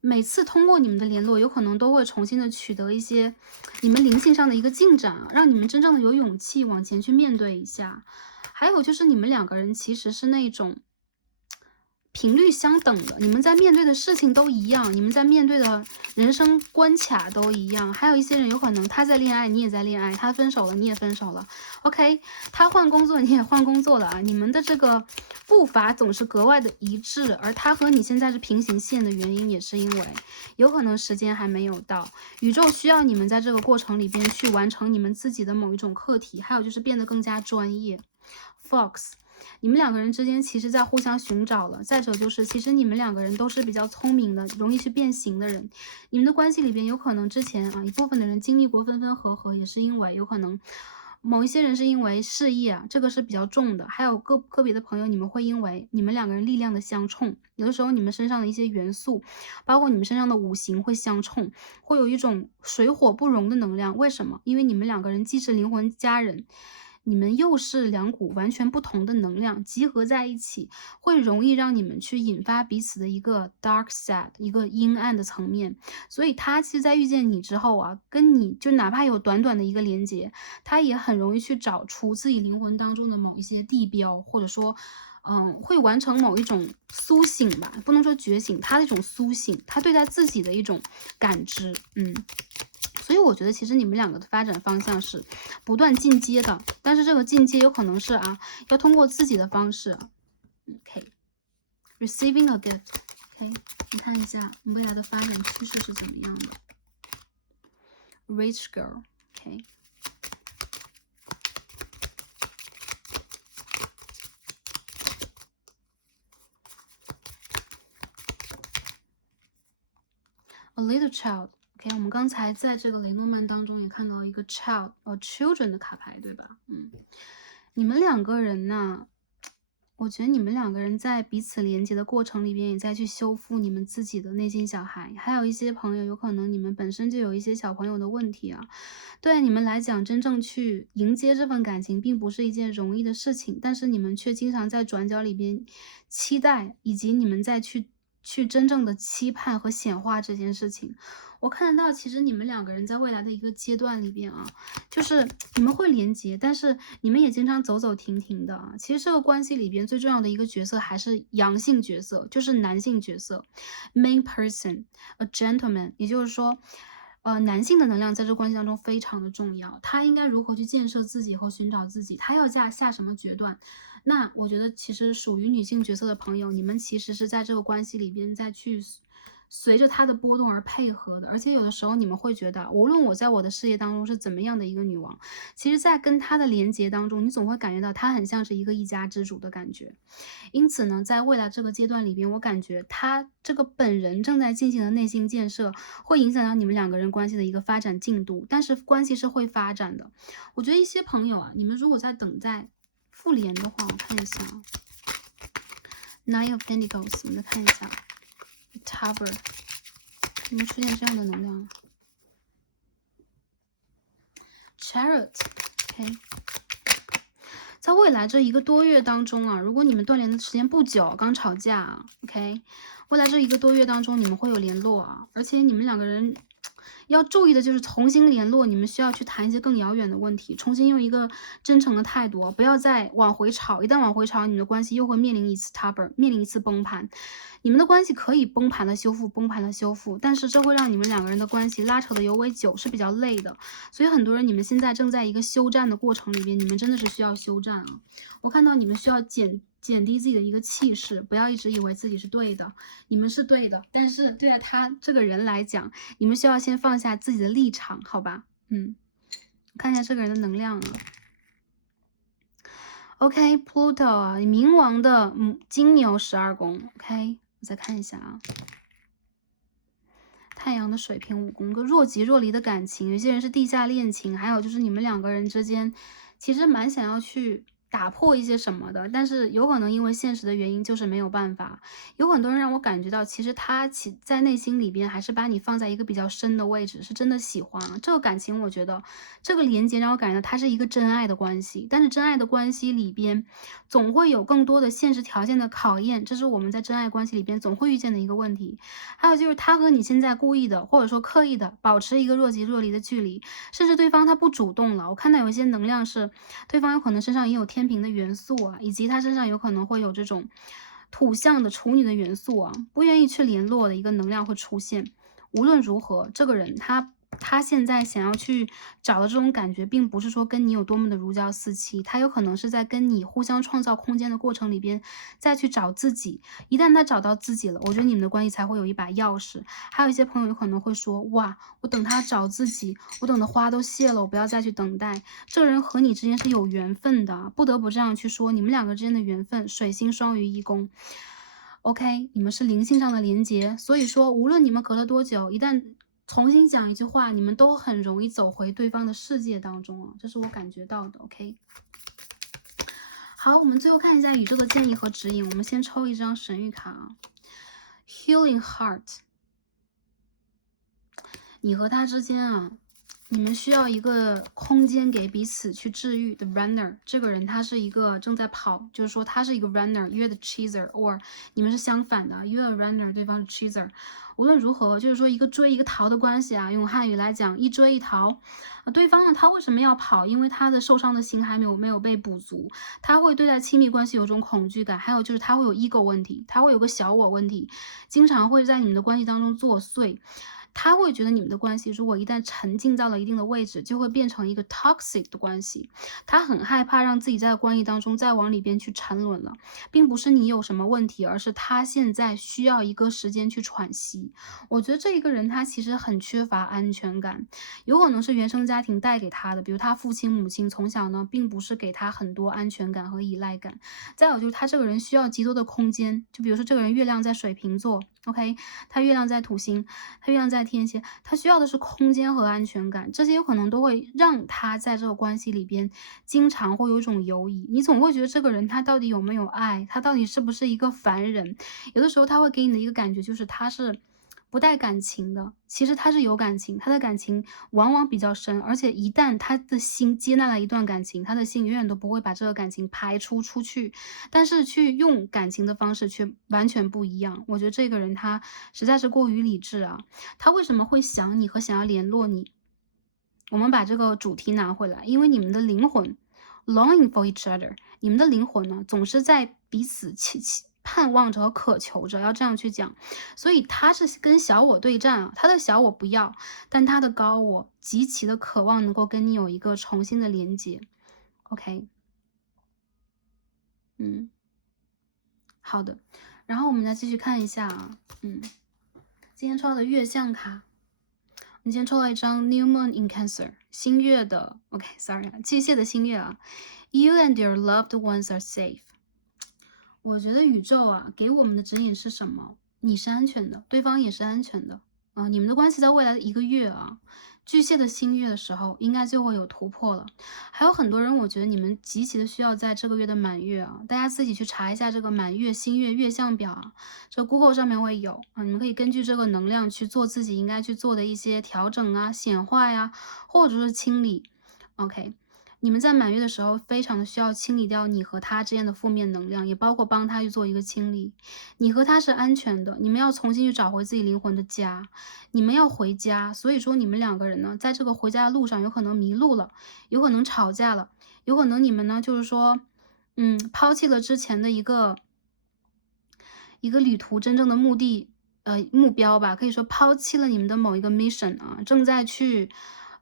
每次通过你们的联络，有可能都会重新的取得一些你们灵性上的一个进展啊，让你们真正的有勇气往前去面对一下。还有就是你们两个人其实是那种频率相等的，你们在面对的事情都一样，你们在面对的人生关卡都一样。还有一些人有可能他在恋爱，你也在恋爱；他分手了，你也分手了。OK， 他换工作，你也换工作了啊！你们的这个步伐总是格外的一致，而他和你现在是平行线的原因，也是因为有可能时间还没有到，宇宙需要你们在这个过程里边去完成你们自己的某一种课题，还有就是变得更加专业。Fox。你们两个人之间其实在互相寻找了，再者就是其实你们两个人都是比较聪明的，容易去变形的人。你们的关系里边有可能之前啊一部分的人经历过分分合合，也是因为有可能某一些人是因为事业啊，这个是比较重的，还有个别的朋友，你们会因为你们两个人力量的相冲，有的时候你们身上的一些元素，包括你们身上的五行会相冲，会有一种水火不容的能量。为什么？因为你们两个人既是灵魂家人，你们又是两股完全不同的能量集合在一起，会容易让你们去引发彼此的一个 dark side， 一个阴暗的层面。所以他其实在遇见你之后啊，跟你就哪怕有短短的一个连接，他也很容易去找出自己灵魂当中的某一些地标，或者说会完成某一种苏醒吧，不能说觉醒，他的一种苏醒，他对待自己的一种感知。所以我觉得其实你们两个的发展方向是不断进阶的，但是这个进阶有可能是要通过自己的方式。OK，receiving a gift。OK， 你看一下你未来的发展趋势是怎么样的。Rich girl。OK。A little child。OK， 我们刚才在这个雷诺曼当中也看到一个 children 的卡牌，对吧？你们两个人呢，我觉得你们两个人在彼此连接的过程里边，也在去修复你们自己的内心小孩。还有一些朋友，有可能你们本身就有一些小朋友的问题啊。对你们来讲，真正去迎接这份感情，并不是一件容易的事情，但是你们却经常在转角里边期待，以及你们再去真正的期盼和显化这件事情。我看得到，其实你们两个人在未来的一个阶段里边啊，就是你们会连接，但是你们也经常走走停停的啊。其实这个关系里边最重要的一个角色还是阳性角色，就是男性角色 ，main person，a gentleman，也就是说。男性的能量在这个关系当中非常的重要，他应该如何去建设自己和寻找自己，他要下什么决断？那我觉得其实属于女性角色的朋友，你们其实是在这个关系里边再去随着他的波动而配合的，而且有的时候你们会觉得，无论我在我的事业当中是怎么样的一个女王，其实在跟他的连接当中，你总会感觉到他很像是一个一家之主的感觉。因此呢，在未来这个阶段里边，我感觉他这个本人正在进行的内心建设，会影响到你们两个人关系的一个发展进度，但是关系是会发展的。我觉得一些朋友啊，你们如果在等待复联的话，我看一下啊，Nine of Pentacles，我们再看一下 Tower， 有没有出现这样的能量 ？Chariot，OK，在未来这一个多月当中啊，如果你们断联的时间不久，刚吵架啊，OK，未来这一个多月当中你们会有联络啊，而且你们两个人要注意的就是重新联络，你们需要去谈一些更遥远的问题，重新用一个真诚的态度，不要再往回吵，一旦往回吵，你们的关系又会面临一次 stubborn， 面临一次崩盘。你们的关系可以崩盘的修复，崩盘的修复，但是这会让你们两个人的关系拉扯的尤为久，是比较累的。所以很多人你们现在正在一个休战的过程里边，你们真的是需要休战啊！我看到你们需要减低自己的一个气势，不要一直以为自己是对的，你们是对的，但是对待他这个人来讲，你们需要先放下自己的立场，好吧？看一下这个人的能量啊。OK，Pluto 啊，冥王的金牛12宫 ，OK。我再看一下啊，太阳的水瓶5宫，一个若即若离的感情，有些人是地下恋情，还有就是你们两个人之间其实蛮想要去打破一些什么的，但是有可能因为现实的原因就是没有办法。有很多人让我感觉到，其实他在内心里边还是把你放在一个比较深的位置，是真的喜欢啊。这个感情，我觉得这个连接让我感觉到它是一个真爱的关系，但是真爱的关系里边总会有更多的现实条件的考验，这是我们在真爱关系里边总会遇见的一个问题。还有就是他和你现在故意的或者说刻意的保持一个若即若离的距离，甚至对方他不主动了。我看到有一些能量是对方有可能身上也有天平的元素啊，以及他身上有可能会有这种土象的处女的元素啊，不愿意去联络的一个能量会出现。无论如何，这个人他现在想要去找的这种感觉，并不是说跟你有多么的如胶似漆，他有可能是在跟你互相创造空间的过程里边，再去找自己。一旦他找到自己了，我觉得你们的关系才会有一把钥匙。还有一些朋友有可能会说，哇，我等他找自己，我等的花都谢了，我不要再去等待。这个人和你之间是有缘分的，不得不这样去说，你们两个之间的缘分，水星双鱼1宫。OK，你们是灵性上的连接，所以说无论你们隔了多久，一旦重新讲一句话，你们都很容易走回对方的世界当中啊，这是我感觉到的。OK， 好，我们最后看一下宇宙的建议和指引。我们先抽一张神谕卡啊 ，Healing Heart。你和他之间啊，你们需要一个空间给彼此去治愈。The runner 这个人他是一个正在跑，就是说他是一个 runner，you're the chaser，or 你们是相反的，you're a runner，对方是 chaser。无论如何，就是说一个追一个逃的关系啊，用汉语来讲，一追一逃。对方呢，他为什么要跑？因为他的受伤的心还没有被补足，他会对待亲密关系有种恐惧感，还有就是他会有 ego 问题，他会有个小我问题，经常会在你们的关系当中作祟。他会觉得你们的关系如果一旦沉浸到了一定的位置，就会变成一个 toxic 的关系。他很害怕让自己在关系当中再往里边去沉沦了，并不是你有什么问题，而是他现在需要一个时间去喘息。我觉得这一个人他其实很缺乏安全感，有可能是原生家庭带给他的，比如他父亲母亲从小呢并不是给他很多安全感和依赖感。再有就是他这个人需要极多的空间，就比如说这个人月亮在水瓶座，OK， 他月亮在土星，他月亮在天蝎，他需要的是空间和安全感，这些有可能都会让他在这个关系里边经常会有一种犹疑。你总会觉得这个人他到底有没有爱，他到底是不是一个凡人？有的时候他会给你的一个感觉就是他是不带感情的，其实他是有感情，他的感情往往比较深，而且一旦他的心接纳了一段感情，他的心永远都不会把这个感情排出去，但是去用感情的方式却完全不一样。我觉得这个人他实在是过于理智啊，他为什么会想你和想要联络你？我们把这个主题拿回来，因为你们的灵魂 longing for each other， 你们的灵魂呢总是在彼此盼望着和渴求着，要这样去讲。所以他是跟小我对战啊，他的小我不要，但他的高我极其的渴望能够跟你有一个重新的连接。OK， 好的。然后我们再继续看一下啊，今天抽到的月相卡。你今天抽到一张 New Moon in Cancer 新月的 ，OK，sorry， 巨蟹的新月啊。You and your loved ones are safe。我觉得宇宙啊给我们的指引是什么？你是安全的，对方也是安全的。你们的关系在未来的1个月啊，巨蟹的新月的时候，应该就会有突破了。还有很多人，我觉得你们极其的需要在这个月的满月啊，大家自己去查一下这个满月、新月月相表啊，这 Google 上面会有啊，你们可以根据这个能量去做自己应该去做的一些调整啊、显化呀，或者是清理。OK。你们在满月的时候，非常的需要清理掉你和他之间的负面能量，也包括帮他去做一个清理。你和他是安全的，你们要重新去找回自己灵魂的家，你们要回家。所以说，你们两个人呢，在这个回家的路上，有可能迷路了，有可能吵架了，有可能你们呢，就是说，抛弃了之前的一个旅途真正的目标吧，可以说抛弃了你们的某一个 mission 啊，正在去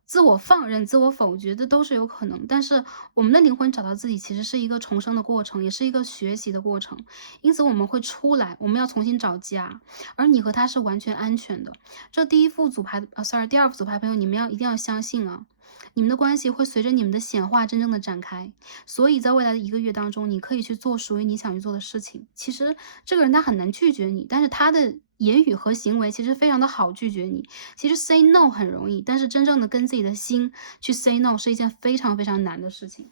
自我放任、自我否决，这都是有可能。但是我们的灵魂找到自己，其实是一个重生的过程，也是一个学习的过程。因此我们会出来，我们要重新找家，而你和他是完全安全的。这第二副组牌朋友，你们一定要相信啊。你们的关系会随着你们的显化真正的展开，所以在未来的1个月当中，你可以去做属于你想去做的事情。其实这个人他很难拒绝你，但是他的言语和行为其实非常的好拒绝你。其实 say no 很容易，但是真正的跟自己的心去 say no 是一件非常非常难的事情。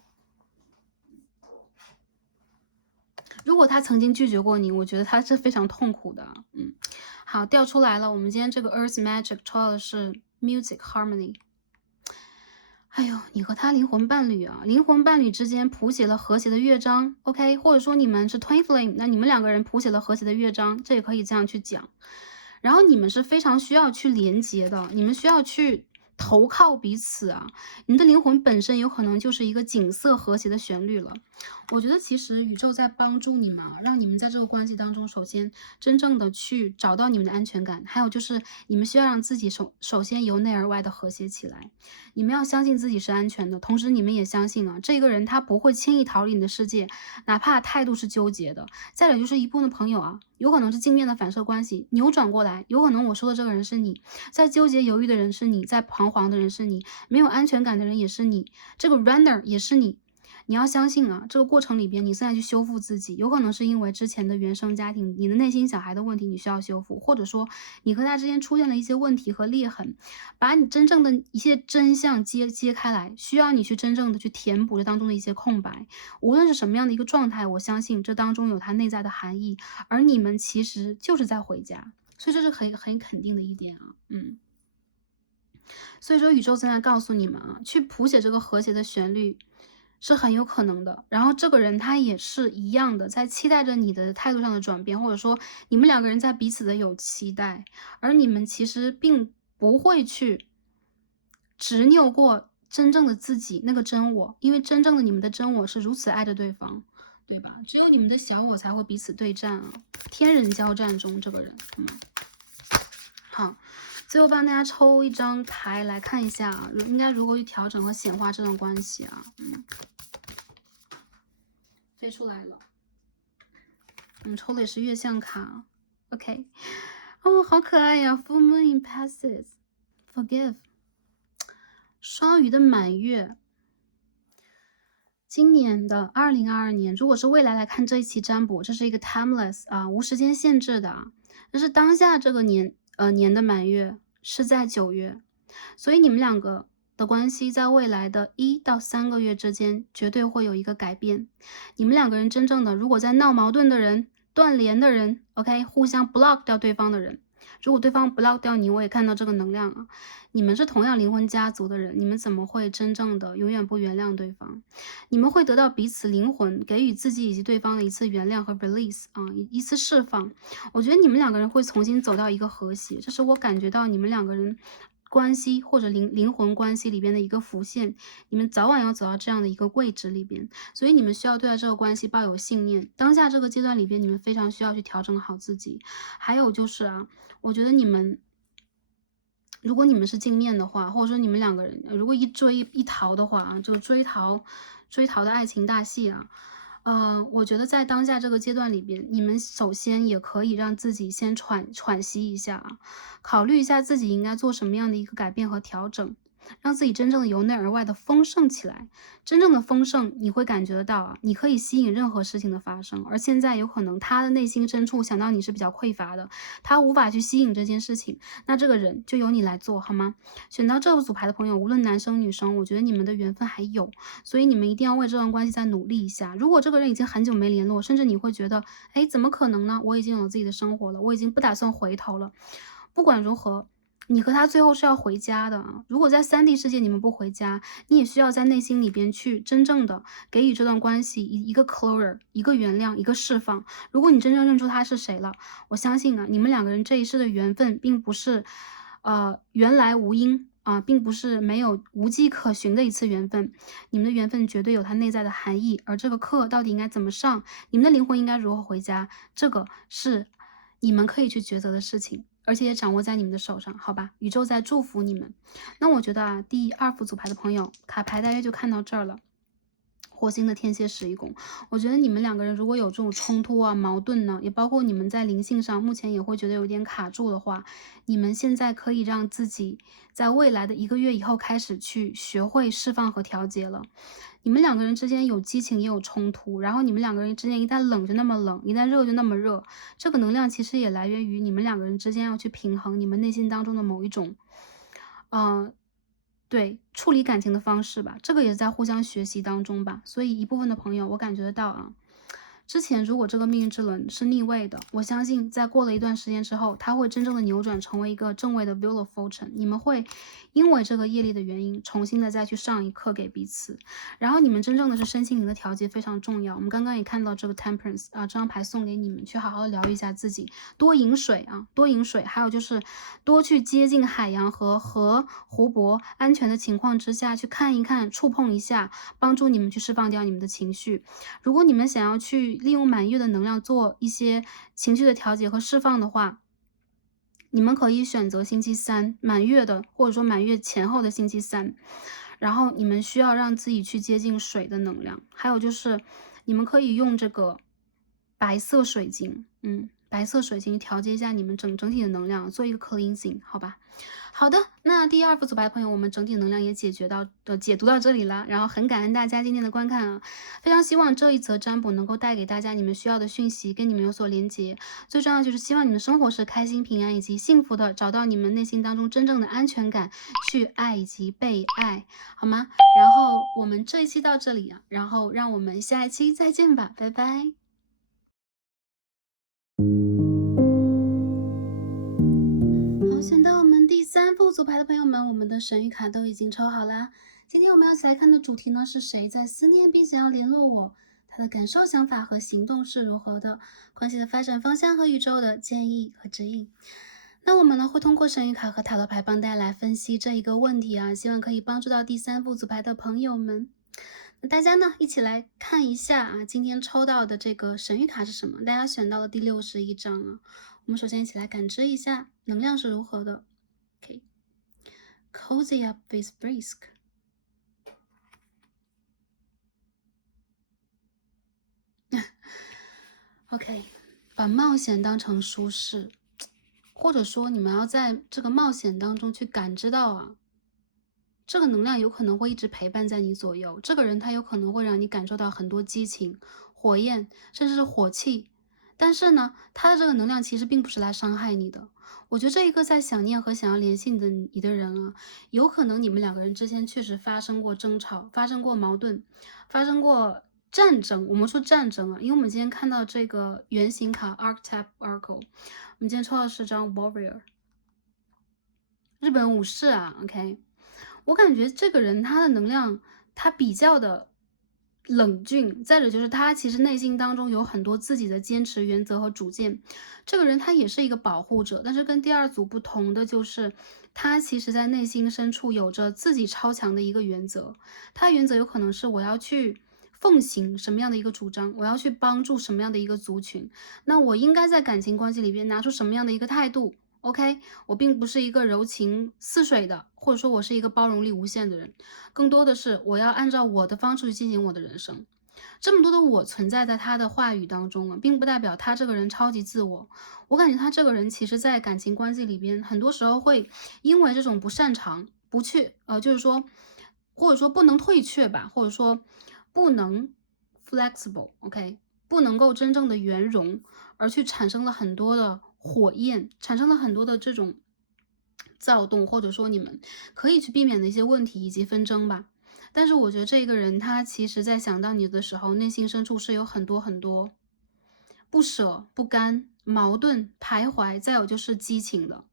如果他曾经拒绝过你，我觉得他是非常痛苦的。好，调出来了，我们今天这个 Earth Magic 抽到的是 Music Harmony。哎呦，你和他灵魂伴侣啊，灵魂伴侣之间谱写了和谐的乐章 ，OK， 或者说你们是 Twin Flame， 那你们两个人谱写了和谐的乐章，这也可以这样去讲。然后你们是非常需要去连接的，你们需要去投靠彼此啊，你们的灵魂本身有可能就是一个景色和谐的旋律了。我觉得其实宇宙在帮助你们啊，让你们在这个关系当中，首先真正的去找到你们的安全感，还有就是你们需要让自己首先由内而外的和谐起来。你们要相信自己是安全的，同时你们也相信啊，这个人他不会轻易逃离你的世界，哪怕态度是纠结的。再者就是一部分的朋友啊，有可能是镜面的反射关系扭转过来，有可能我说的这个人是你，在纠结犹豫的人是你，在彷徨的人是你，没有安全感的人也是你，这个 runner 也是你。你要相信啊，这个过程里边，你现在去修复自己，有可能是因为之前的原生家庭，你的内心小孩的问题，你需要修复，或者说你和他之间出现了一些问题和裂痕，把你真正的一些真相揭开来，需要你去真正的去填补这当中的一些空白。无论是什么样的一个状态，我相信这当中有它内在的含义，而你们其实就是在回家，所以这是很肯定的一点啊，所以说宇宙正在告诉你们啊，去谱写这个和谐的旋律。是很有可能的，然后这个人他也是一样的，在期待着你的态度上的转变，或者说你们两个人在彼此的有期待，而你们其实并不会去执拗过真正的自己那个真我，因为真正的你们的真我是如此爱着对方，对吧？只有你们的小我才会彼此对战啊，天人交战中这个人，好。最后帮大家抽一张牌来看一下啊，应该如何去调整和显化这种关系啊？飞出来了，我们抽的也是月相卡 ，OK， 哦，好可爱呀 ！Full Moon in Passes Forgive， 双鱼的满月，今年的2022年，如果是未来来看这一期占卜，这是一个 timeless 啊，无时间限制的，但是当下这个年的满月是在9月，所以你们两个的关系在未来的1到3个月之间绝对会有一个改变。你们两个人真正的，如果在闹矛盾的人、断联的人 ，OK， 互相 block 掉对方的人，如果对方 block 掉你，我也看到这个能量啊。你们是同样灵魂家族的人，你们怎么会真正的永远不原谅对方？你们会得到彼此灵魂给予自己以及对方的一次原谅和 release 啊，一次释放。我觉得你们两个人会重新走到一个和谐，这是我感觉到你们两个人关系或者灵魂关系里边的一个浮现，你们早晚要走到这样的一个位置里边，所以你们需要对待这个关系抱有信念。当下这个阶段里边，你们非常需要去调整好自己。还有就是啊，我觉得你们。如果你们是镜面的话，或者说你们两个人如果一追一逃的话啊，就追逃的爱情大戏啊，我觉得在当下这个阶段里边，你们首先也可以让自己先喘息一下啊，考虑一下自己应该做什么样的一个改变和调整。让自己真正的由内而外的丰盛起来，真正的丰盛，你会感觉得到啊，你可以吸引任何事情的发生。而现在有可能他的内心深处想到你是比较匮乏的，他无法去吸引这件事情，那这个人就由你来做好吗？选到这组牌的朋友，无论男生女生，我觉得你们的缘分还有，所以你们一定要为这段关系再努力一下。如果这个人已经很久没联络，甚至你会觉得，哎，怎么可能呢？我已经有自己的生活了，我已经不打算回头了。不管如何。你和他最后是要回家的啊！如果在3D 世界你们不回家，你也需要在内心里边去真正的给予这段关系一个 closure， 一个原谅，一个释放。如果你真正认出他是谁了，我相信啊，你们两个人这一世的缘分并不是，原来无因啊，并不是没有无迹可寻的一次缘分。你们的缘分绝对有它内在的含义，而这个课到底应该怎么上，你们的灵魂应该如何回家，这个是你们可以去抉择的事情。而且也掌握在你们的手上，好吧？宇宙在祝福你们。那我觉得啊，第2副组牌的朋友，卡牌大约就看到这儿了。火星的天蝎11宫，我觉得你们两个人如果有这种冲突啊、矛盾呢，也包括你们在灵性上目前也会觉得有点卡住的话，你们现在可以让自己在未来的1个月以后开始去学会释放和调节了。你们两个人之间有激情也有冲突，然后你们两个人之间一旦冷就那么冷，一旦热就那么热，这个能量其实也来源于你们两个人之间要去平衡你们内心当中的某一种，对，处理感情的方式吧，这个也是在互相学习当中吧。所以一部分的朋友，我感觉得到啊，之前如果这个命运之轮是逆位的，我相信在过了一段时间之后，它会真正的扭转成为一个正位的 Wheel of Fortune。你们会因为这个业力的原因，重新的再去上一课给彼此。然后你们真正的是身心灵的调节非常重要。我们刚刚也看到这个 Temperance 啊，这张牌送给你们，去好好疗愈一下自己，多饮水啊，多饮水，还有就是多去接近海洋和河湖泊，安全的情况之下去看一看，触碰一下，帮助你们去释放掉你们的情绪。如果你们想要去利用满月的能量做一些情绪的调节和释放的话，你们可以选择星期三满月的，或者说满月前后的星期三，然后你们需要让自己去接近水的能量，还有就是你们可以用这个白色水晶，白色水晶调节一下你们整体的能量，做一个 cleansing， 好吧？好的，那第二副组牌朋友，我们整体能量也解读到这里了，然后很感恩大家今天的观看啊，非常希望这一则占卜能够带给大家你们需要的讯息，跟你们有所连接，最重要就是希望你们生活是开心、平安以及幸福的，找到你们内心当中真正的安全感，去爱以及被爱，好吗？然后我们这一期到这里啊，然后让我们下一期再见吧，拜拜。好，选到我们第3副组牌的朋友们，我们的神谕卡都已经抽好啦。今天我们要一起来看的主题呢，是谁在思念并想要联络我？他的感受、想法和行动是如何的？关系的发展方向和宇宙的建议和指引。那我们呢会通过神谕卡和塔罗牌帮大家来分析这一个问题啊，希望可以帮助到第3副组牌的朋友们。那大家呢一起来看一下啊，今天抽到的这个神谕卡是什么？大家选到了第61张啊。我们首先一起来感知一下能量是如何的。OK， Cozy up with brisk。OK， 把冒险当成舒适，或者说你们要在这个冒险当中去感知到啊，这个能量有可能会一直陪伴在你左右。这个人他有可能会让你感受到很多激情、火焰，甚至是火气。但是呢，他的这个能量其实并不是来伤害你的。我觉得这一个在想念和想要联系你的人啊，有可能你们两个人之间确实发生过争吵，发生过矛盾，发生过战争。我们说战争啊，因为我们今天看到这个圆形卡 Archetype Oracle， 我们今天抽到的是张 Warrior， 日本武士啊 ，OK。我感觉这个人他的能量，他比较的冷峻，再者就是他其实内心当中有很多自己的坚持、原则和主见。这个人他也是一个保护者，但是跟第2组不同的就是，他其实在内心深处有着自己超强的一个原则。他的原则有可能是我要去奉行什么样的一个主张，我要去帮助什么样的一个族群，那我应该在感情关系里边拿出什么样的一个态度。OK， 我并不是一个柔情似水的，或者说我是一个包容力无限的人，更多的是我要按照我的方式去进行我的人生。这么多的我存在在他的话语当中啊，并不代表他这个人超级自我。我感觉他这个人其实在感情关系里边，很多时候会因为这种不擅长、不去就是说，或者说不能退却吧，或者说不能 flexible，OK，不能够真正的圆融，而去产生了很多的火焰，产生了很多的这种躁动，或者说你们可以去避免的一些问题以及纷争吧。但是我觉得这个人他其实在想到你的时候，内心深处是有很多很多不舍、不甘、矛盾、徘徊，再有就是激情的。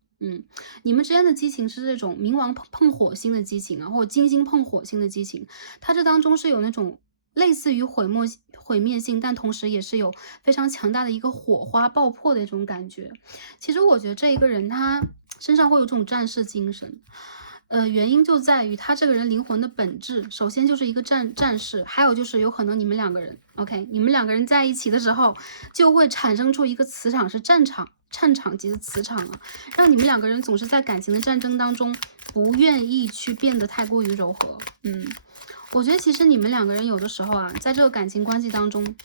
你们之间的激情是这种冥王碰火星的激情啊，或者金星碰火星的激情，它这当中是有那种类似于毁灭性，但同时也是有非常强大的一个火花爆破的一种感觉。其实我觉得这一个人他身上会有这种战士精神。原因就在于他这个人灵魂的本质，首先就是一个战士，还有就是有可能你们两个人 ，OK， 你们两个人在一起的时候，就会产生出一个磁场，是战场级的磁场啊，让你们两个人总是在感情的战争当中，不愿意去变得太过于柔和。我觉得其实你们两个人有的时候啊，在这个感情关系当中，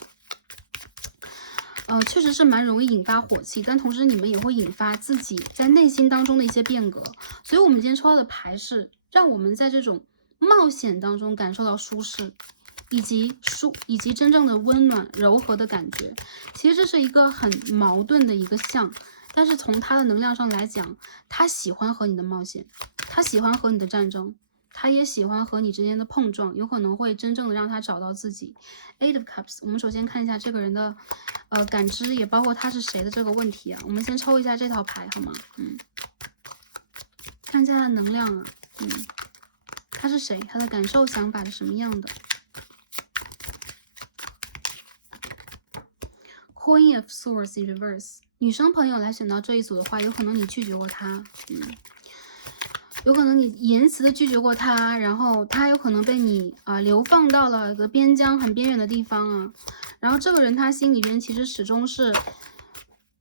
确实是蛮容易引发火气，但同时你们也会引发自己在内心当中的一些变革。所以我们今天抽到的牌是让我们在这种冒险当中感受到舒适，以及真正的温暖柔和的感觉。其实这是一个很矛盾的一个象，但是从他的能量上来讲，他喜欢和你的冒险，他喜欢和你的战争，他也喜欢和你之间的碰撞，有可能会真正的让他找到自己。Eight of Cups， 我们首先看一下这个人的感知，也包括他是谁的这个问题啊。我们先抽一下这套牌好吗？看一下他的能量啊，他是谁？他的感受想法是什么样的？Queen of Swords in reverse， 女生朋友来选到这一组的话，有可能你拒绝过他，有可能你言辞的拒绝过他，然后他有可能被你流放到了一个边疆很边远的地方啊。然后这个人他心里边其实始终是，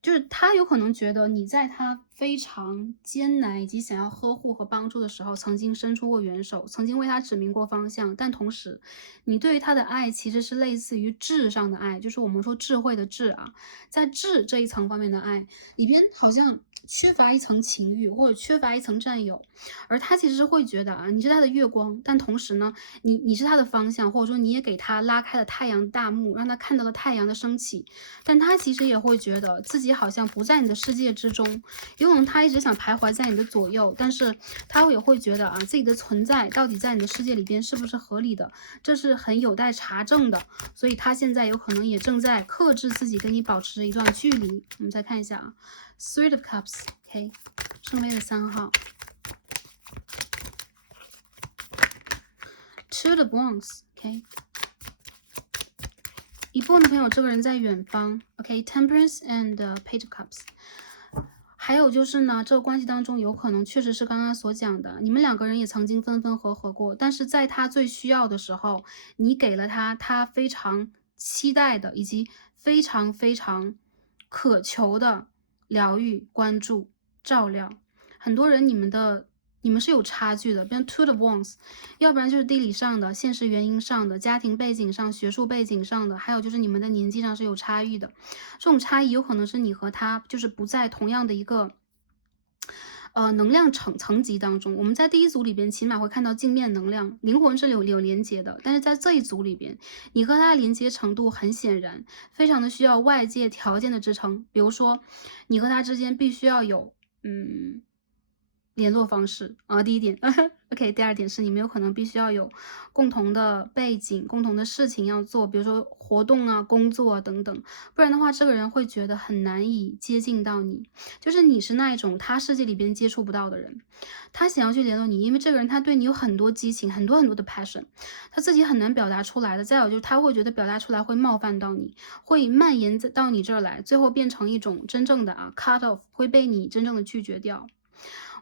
就是他有可能觉得你在他非常艰难以及想要呵护和帮助的时候，曾经伸出过援手，曾经为他指明过方向。但同时，你对于他的爱其实是类似于智上的爱，就是我们说智慧的智啊，在智这一层方面的爱里边，好像缺乏一层情欲，或者缺乏一层占有。而他其实是会觉得你是他的月光，但同时呢，你是他的方向，或者说你也给他拉开了太阳大幕，让他看到了太阳的升起。但他其实也会觉得自己好像不在你的世界之中，有可能他一直想徘徊在你的左右，但是他也会觉得自己的存在到底在你的世界里边是不是合理的，这是很有待查证的。所以他现在有可能也正在克制自己，跟你保持一段距离。我们再看一下Three of Cups，OK，圣杯的3号。Two of Wands，OK，一部分的朋友，这个人在远方 ，OK，Temperance and Page of Cups。还有就是呢，这个关系当中有可能确实是刚刚所讲的，你们两个人也曾经分分合合过，但是在他最需要的时候，你给了他非常期待的以及非常非常渴求的疗愈、关注、照料。很多人你们是有差距的，比如 Two of Wands， 要不然就是地理上的、现实原因上的、家庭背景上、学术背景上的，还有就是你们的年纪上是有差异的。这种差异有可能是你和他就是不在同样的一个能量层级当中。我们在第一组里边起码会看到镜面能量，灵魂是有连接的，但是在这一组里边，你和他的连接程度很显然非常的需要外界条件的支撑。比如说你和他之间必须要有联络方式第一点OK， 第二点是你们有可能必须要有共同的背景、共同的事情要做，比如说活动啊、工作啊等等，不然的话，这个人会觉得很难以接近到你，就是你是那一种他世界里边接触不到的人，他想要去联络你，因为这个人他对你有很多激情，很多很多的 passion， 他自己很难表达出来的。再有就是他会觉得表达出来会冒犯到你，会蔓延到你这儿来，最后变成一种真正的cut off， 会被你真正的拒绝掉。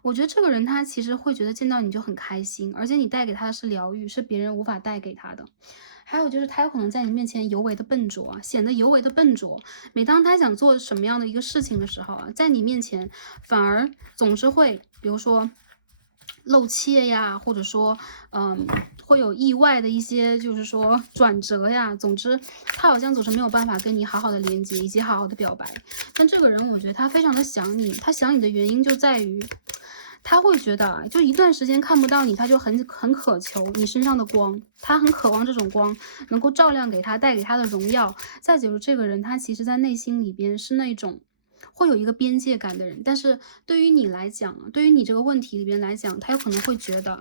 我觉得这个人他其实会觉得见到你就很开心，而且你带给他的是疗愈，是别人无法带给他的。还有就是他有可能在你面前尤为的笨拙显得尤为的笨拙。每当他想做什么样的一个事情的时候在你面前反而总是会，比如说露怯呀，或者说会有意外的一些就是说转折呀。总之他好像总是没有办法跟你好好的连接以及好好的表白。但这个人我觉得他非常的想你，他想你的原因就在于他会觉得就一段时间看不到你，他就很渴求你身上的光，他很渴望这种光能够照亮给他，带给他的荣耀。再就是这个人他其实在内心里边是那种会有一个边界感的人，但是对于你来讲对于你这个问题里边来讲，他有可能会觉得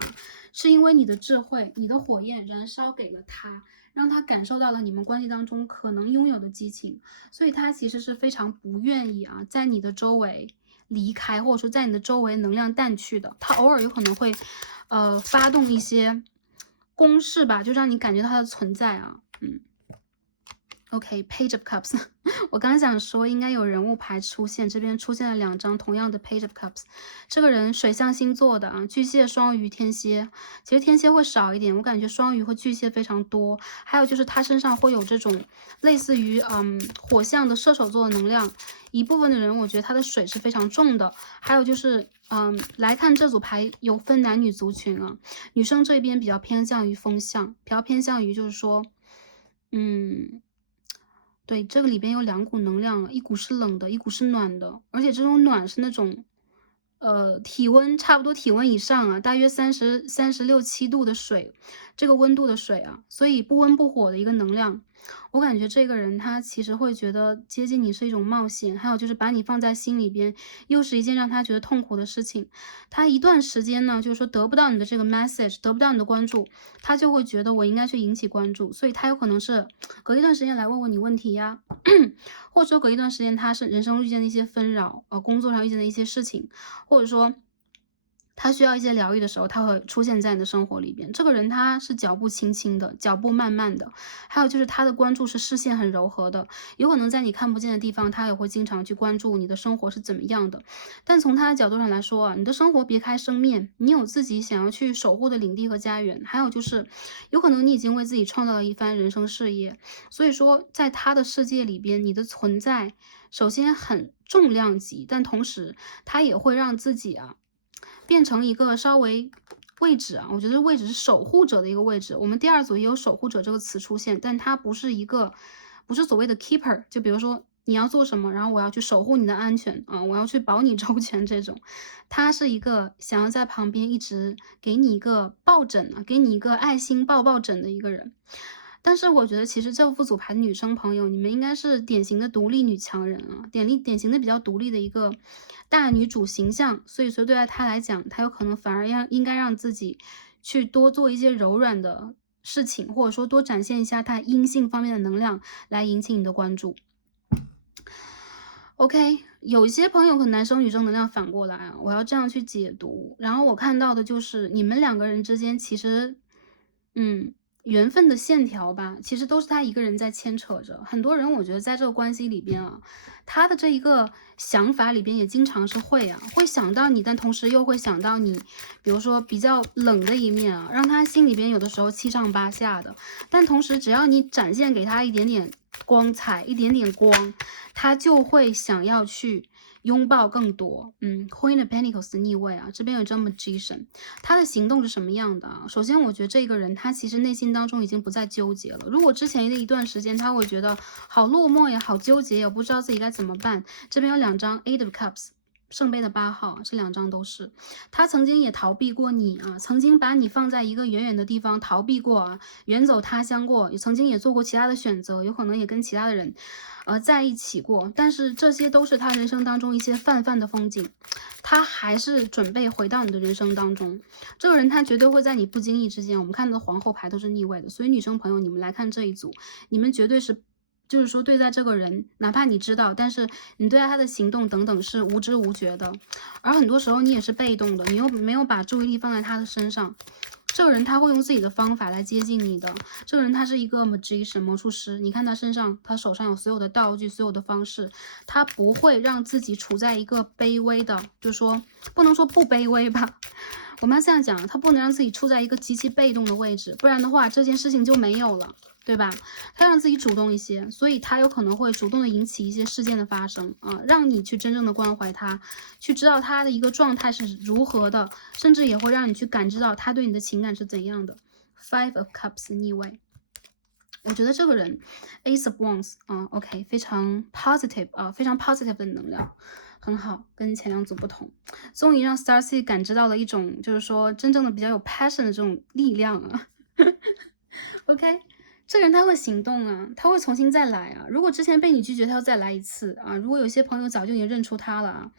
是因为你的智慧、你的火焰燃烧给了他，让他感受到了你们关系当中可能拥有的激情，所以他其实是非常不愿意在你的周围离开，或者说在你的周围能量淡去的。他偶尔有可能会发动一些攻势吧，就让你感觉到他的存在 OK，Page of Cups 我刚想说应该有人物牌出现，这边出现了2张同样的 Page of Cups。这个人水象星座的啊，巨蟹、双鱼、天蝎。其实天蝎会少一点，我感觉双鱼和巨蟹非常多。还有就是他身上会有这种类似于火象的射手座的能量。一部分的人我觉得他的水是非常重的。还有就是来看这组牌有分男女族群啊，女生这边比较偏向于风象，比较偏向于就是说对，这个里边有2股能量了，一股是冷的，一股是暖的，而且这种暖是那种，体温差不多体温以上啊，大约36、7度的水，这个温度的水啊，所以不温不火的一个能量。我感觉这个人他其实会觉得接近你是一种冒险，还有就是把你放在心里边，又是一件让他觉得痛苦的事情。他一段时间呢，就是说得不到你的这个 message，得不到你的关注，他就会觉得我应该去引起关注，所以他有可能是隔一段时间来问问你问题呀，或者说隔一段时间他是人生遇见的一些纷扰，工作上遇见的一些事情，或者说他需要一些疗愈的时候，他会出现在你的生活里边。这个人他是脚步轻轻的，脚步慢慢的，还有就是他的关注是视线很柔和的，有可能在你看不见的地方，他也会经常去关注你的生活是怎么样的。但从他的角度上来说啊，你的生活别开生面，你有自己想要去守护的领地和家园，还有就是有可能你已经为自己创造了一番人生事业，所以说在他的世界里边，你的存在首先很重量级，但同时他也会让自己变成一个稍微位置我觉得位置是守护者的一个位置。我们第2组也有守护者这个词出现，但它不是所谓的 keeper，就比如说你要做什么，然后我要去守护你的安全我要去保你周全这种。他是一个想要在旁边一直给你一个抱枕给你一个爱心抱枕的一个人。但是我觉得其实这副组牌的女生朋友，你们应该是典型的独立女强人典型的比较独立的一个大女主形象，所以说对待她来讲，她有可能反而应该让自己去多做一些柔软的事情，或者说多展现一下她阴性方面的能量，来引起你的关注。OK，有些朋友可能男生女生能量反过来我要这样去解读。然后我看到的就是你们2个人之间其实，缘分的线条吧，其实都是他一个人在牵扯着。很多人我觉得在这个关系里边他的这一个想法里边也经常是会想到你，但同时又会想到你，比如说比较冷的一面让他心里边有的时候七上八下的。但同时只要你展现给他一点点光彩，一点点光，他就会想要去拥抱更多。Queen of Pentacles 的逆位这边有这么 Magician， 他的行动是什么样的首先我觉得这个人他其实内心当中已经不再纠结了。如果之前的一段时间他会觉得好落寞呀，好纠结呀，不知道自己该怎么办。这边有2张 Eight of Cups，圣杯的8号，这2张都是他曾经也逃避过你曾经把你放在一个远远的地方逃避过远走他乡过，曾经也做过其他的选择，有可能也跟其他的人在一起过，但是这些都是他人生当中一些泛泛的风景，他还是准备回到你的人生当中。这个人他绝对会在你不经意之间，我们看到的皇后牌都是逆位的，所以女生朋友你们来看这一组，你们绝对是就是说对待这个人，哪怕你知道，但是你对待他的行动等等是无知无觉的，而很多时候你也是被动的，你又没有把注意力放在他的身上。这个人他会用自己的方法来接近你的，这个人他是一个 magician 魔术师，你看他身上，他手上有所有的道具，所有的方式，他不会让自己处在一个卑微的，就是说不能说不卑微吧，我们要这样讲，他不能让自己处在一个极其被动的位置，不然的话这件事情就没有了。对吧？他让自己主动一些，所以他有可能会主动的引起一些事件的发生让你去真正的关怀他，去知道他的一个状态是如何的，甚至也会让你去感知到他对你的情感是怎样的。Five of Cups 逆位，我觉得这个人 Ace of Wands OK， 非常 positive 非常 positive 的能量。很好，跟前2组不同，终于让 Starseed 感知到了一种就是说真正的比较有 passion 的这种力量OK，这个人他会行动他会重新再来如果之前被你拒绝，他要再来一次如果有些朋友早就已经认出他了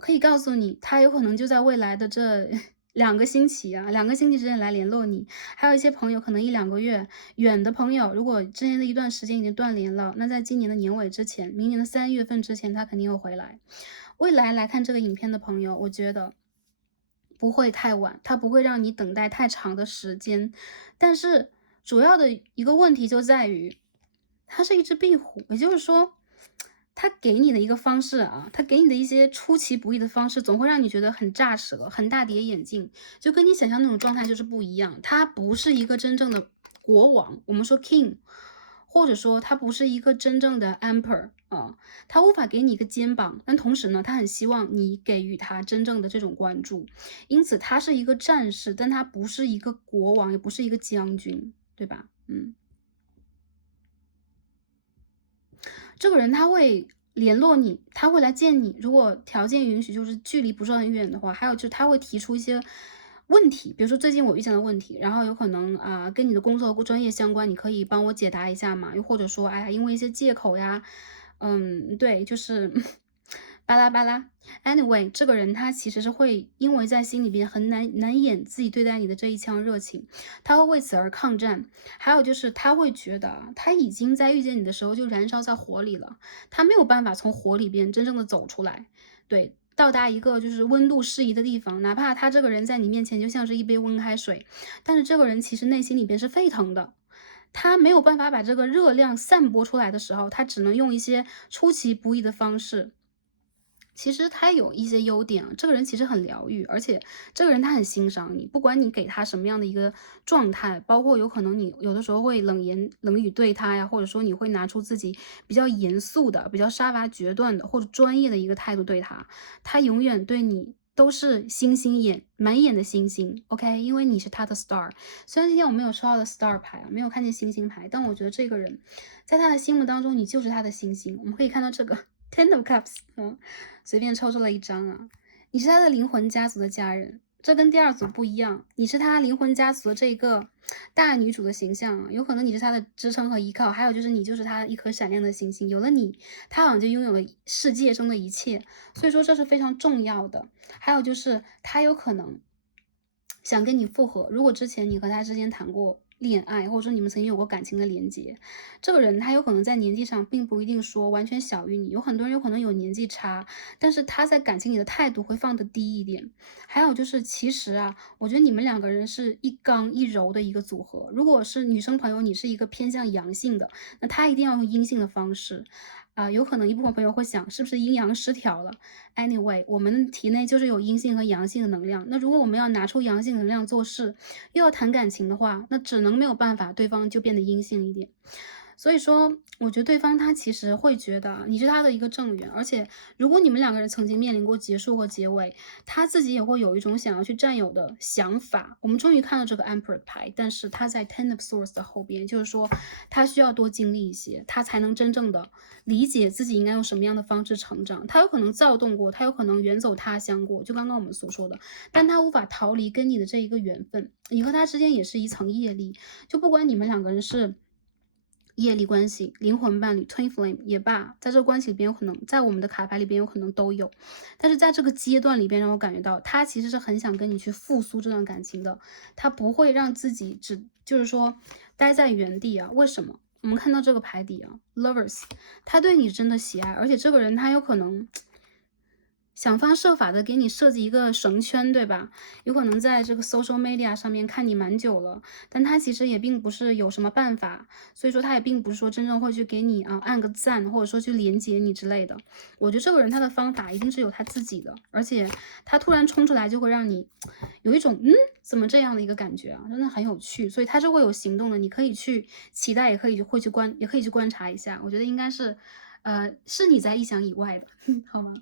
可以告诉你，他有可能就在未来的这2个星期2个星期之间来联络你。还有一些朋友可能1-2个月，远的朋友如果之前的一段时间已经断联了，那在今年的年尾之前，明年的3月份之前，他肯定会回来。未来来看这个影片的朋友，我觉得不会太晚，它不会让你等待太长的时间。但是主要的一个问题就在于它是一只壁虎，也就是说，它给你的一个方式啊，它给你的一些出其不意的方式，总会让你觉得很炸舌、很大跌眼镜，就跟你想象那种状态就是不一样。它不是一个真正的国王，我们说 king，或者说它不是一个真正的 emperor 啊，他无法给你一个肩膀，但同时呢，他很希望你给予他真正的这种关注，因此他是一个战士，但他不是一个国王，也不是一个将军，对吧？嗯。这个人他会联络你，他会来见你，如果条件允许，就是距离不是很远的话，还有就是他会提出一些问题，比如说最近我遇见的问题，然后有可能跟你的工作专业相关，你可以帮我解答一下嘛？又或者说，哎呀，因为一些借口呀，对，就是巴拉巴拉。Anyway，这个人他其实是会因为在心里边很难掩自己对待你的这一腔热情，他会为此而抗战。还有就是他会觉得他已经在遇见你的时候就燃烧在火里了，他没有办法从火里边真正的走出来，对，到达一个就是温度适宜的地方，哪怕他这个人在你面前就像是一杯温开水，但是这个人其实内心里边是沸腾的。他没有办法把这个热量散播出来的时候，他只能用一些出其不意的方式，其实他有一些优点啊，这个人其实很疗愈，而且这个人他很欣赏你，不管你给他什么样的一个状态，包括有可能你有的时候会冷言冷语对他呀，或者说你会拿出自己比较严肃的、比较杀伐决断的或者专业的一个态度对他，他永远对你都是星星眼，满眼的星星，OK，因为你是他的 star。虽然今天我没有抽到的 star 牌啊，没有看见星星牌，但我觉得这个人在他的心目当中，你就是他的星星。我们可以看到这个 Ten of Cups，随便抽出了一张啊，你是他的灵魂家族的家人，这跟第二组不一样，你是他灵魂家族的这个大女主的形象啊，有可能你是他的支撑和依靠，还有就是你就是他一颗闪亮的星星，有了你，他好像就拥有了世界中的一切，所以说这是非常重要的。还有就是他有可能想跟你复合，如果之前你和他之间谈过恋爱，或者说你们曾经有过感情的连接，这个人他有可能在年纪上并不一定说完全小于你，有很多人有可能有年纪差，但是他在感情里的态度会放得低一点。还有就是，其实啊，我觉得你们两个人是一刚一柔的一个组合。如果是女生朋友，你是一个偏向阳性的，那他一定要用阴性的方式。有可能一部分朋友会想，是不是阴阳失调了？Anyway，我们体内就是有阴性和阳性的能量。那如果我们要拿出阳性能量做事，又要谈感情的话，那只能没有办法，对方就变得阴性一点。所以说，我觉得对方他其实会觉得你是他的一个正缘，而且如果你们两个人曾经面临过结束和结尾，他自己也会有一种想要去占有的想法。我们终于看到这个 Emperor 牌，但是他在 Ten of Swords 的后边，就是说他需要多经历一些，他才能真正的理解自己应该用什么样的方式成长。他有可能躁动过，他有可能远走他乡过，就刚刚我们所说的，但他无法逃离跟你的这一个缘分，你和他之间也是一层业力，就不管你们两个人是业力关系、灵魂伴侣、Twin Flame 也罢，在这个关系里边有可能，在我们的卡牌里边有可能都有，但是在这个阶段里边，让我感觉到他其实是很想跟你去复苏这段感情的，他不会让自己就是说待在原地啊？为什么？我们看到这个牌底啊，Lovers，他对你真的喜爱，而且这个人他有可能想方设法的给你设计一个绳圈，对吧？有可能在这个 social media 上面看你蛮久了，但他其实也并不是有什么办法，所以说他也并不是说真正会去给你按个赞，或者说去连接你之类的。我觉得这个人他的方法一定是有他自己的，而且他突然冲出来就会让你有一种怎么这样的一个感觉啊，真的很有趣，所以他是会有行动的，你可以去期待，也可以去观察一下，我觉得应该是是你在意想以外的，好吗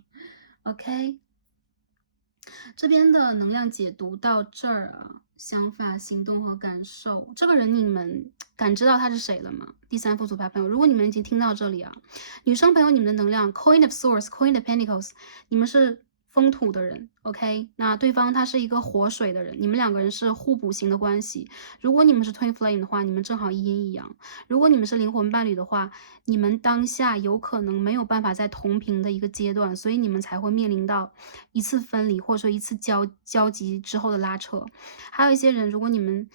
？OK，这边的能量解读到这儿啊，想法、行动和感受，这个人你们感知到他是谁了吗？第三副组牌朋友，如果你们已经听到这里啊，女生朋友，你们的能量 Queen of Swords、Queen of Pentacles，你们是风土的人，OK，那对方他是一个火水的人，你们两个人是互补型的关系。如果你们是 Twin Flame 的话，你们正好一阴一阳；如果你们是灵魂伴侣的话，你们当下有可能没有办法在同频的一个阶段，所以你们才会面临到一次分离，或者说一次交集之后的拉扯。还有一些人，如果你们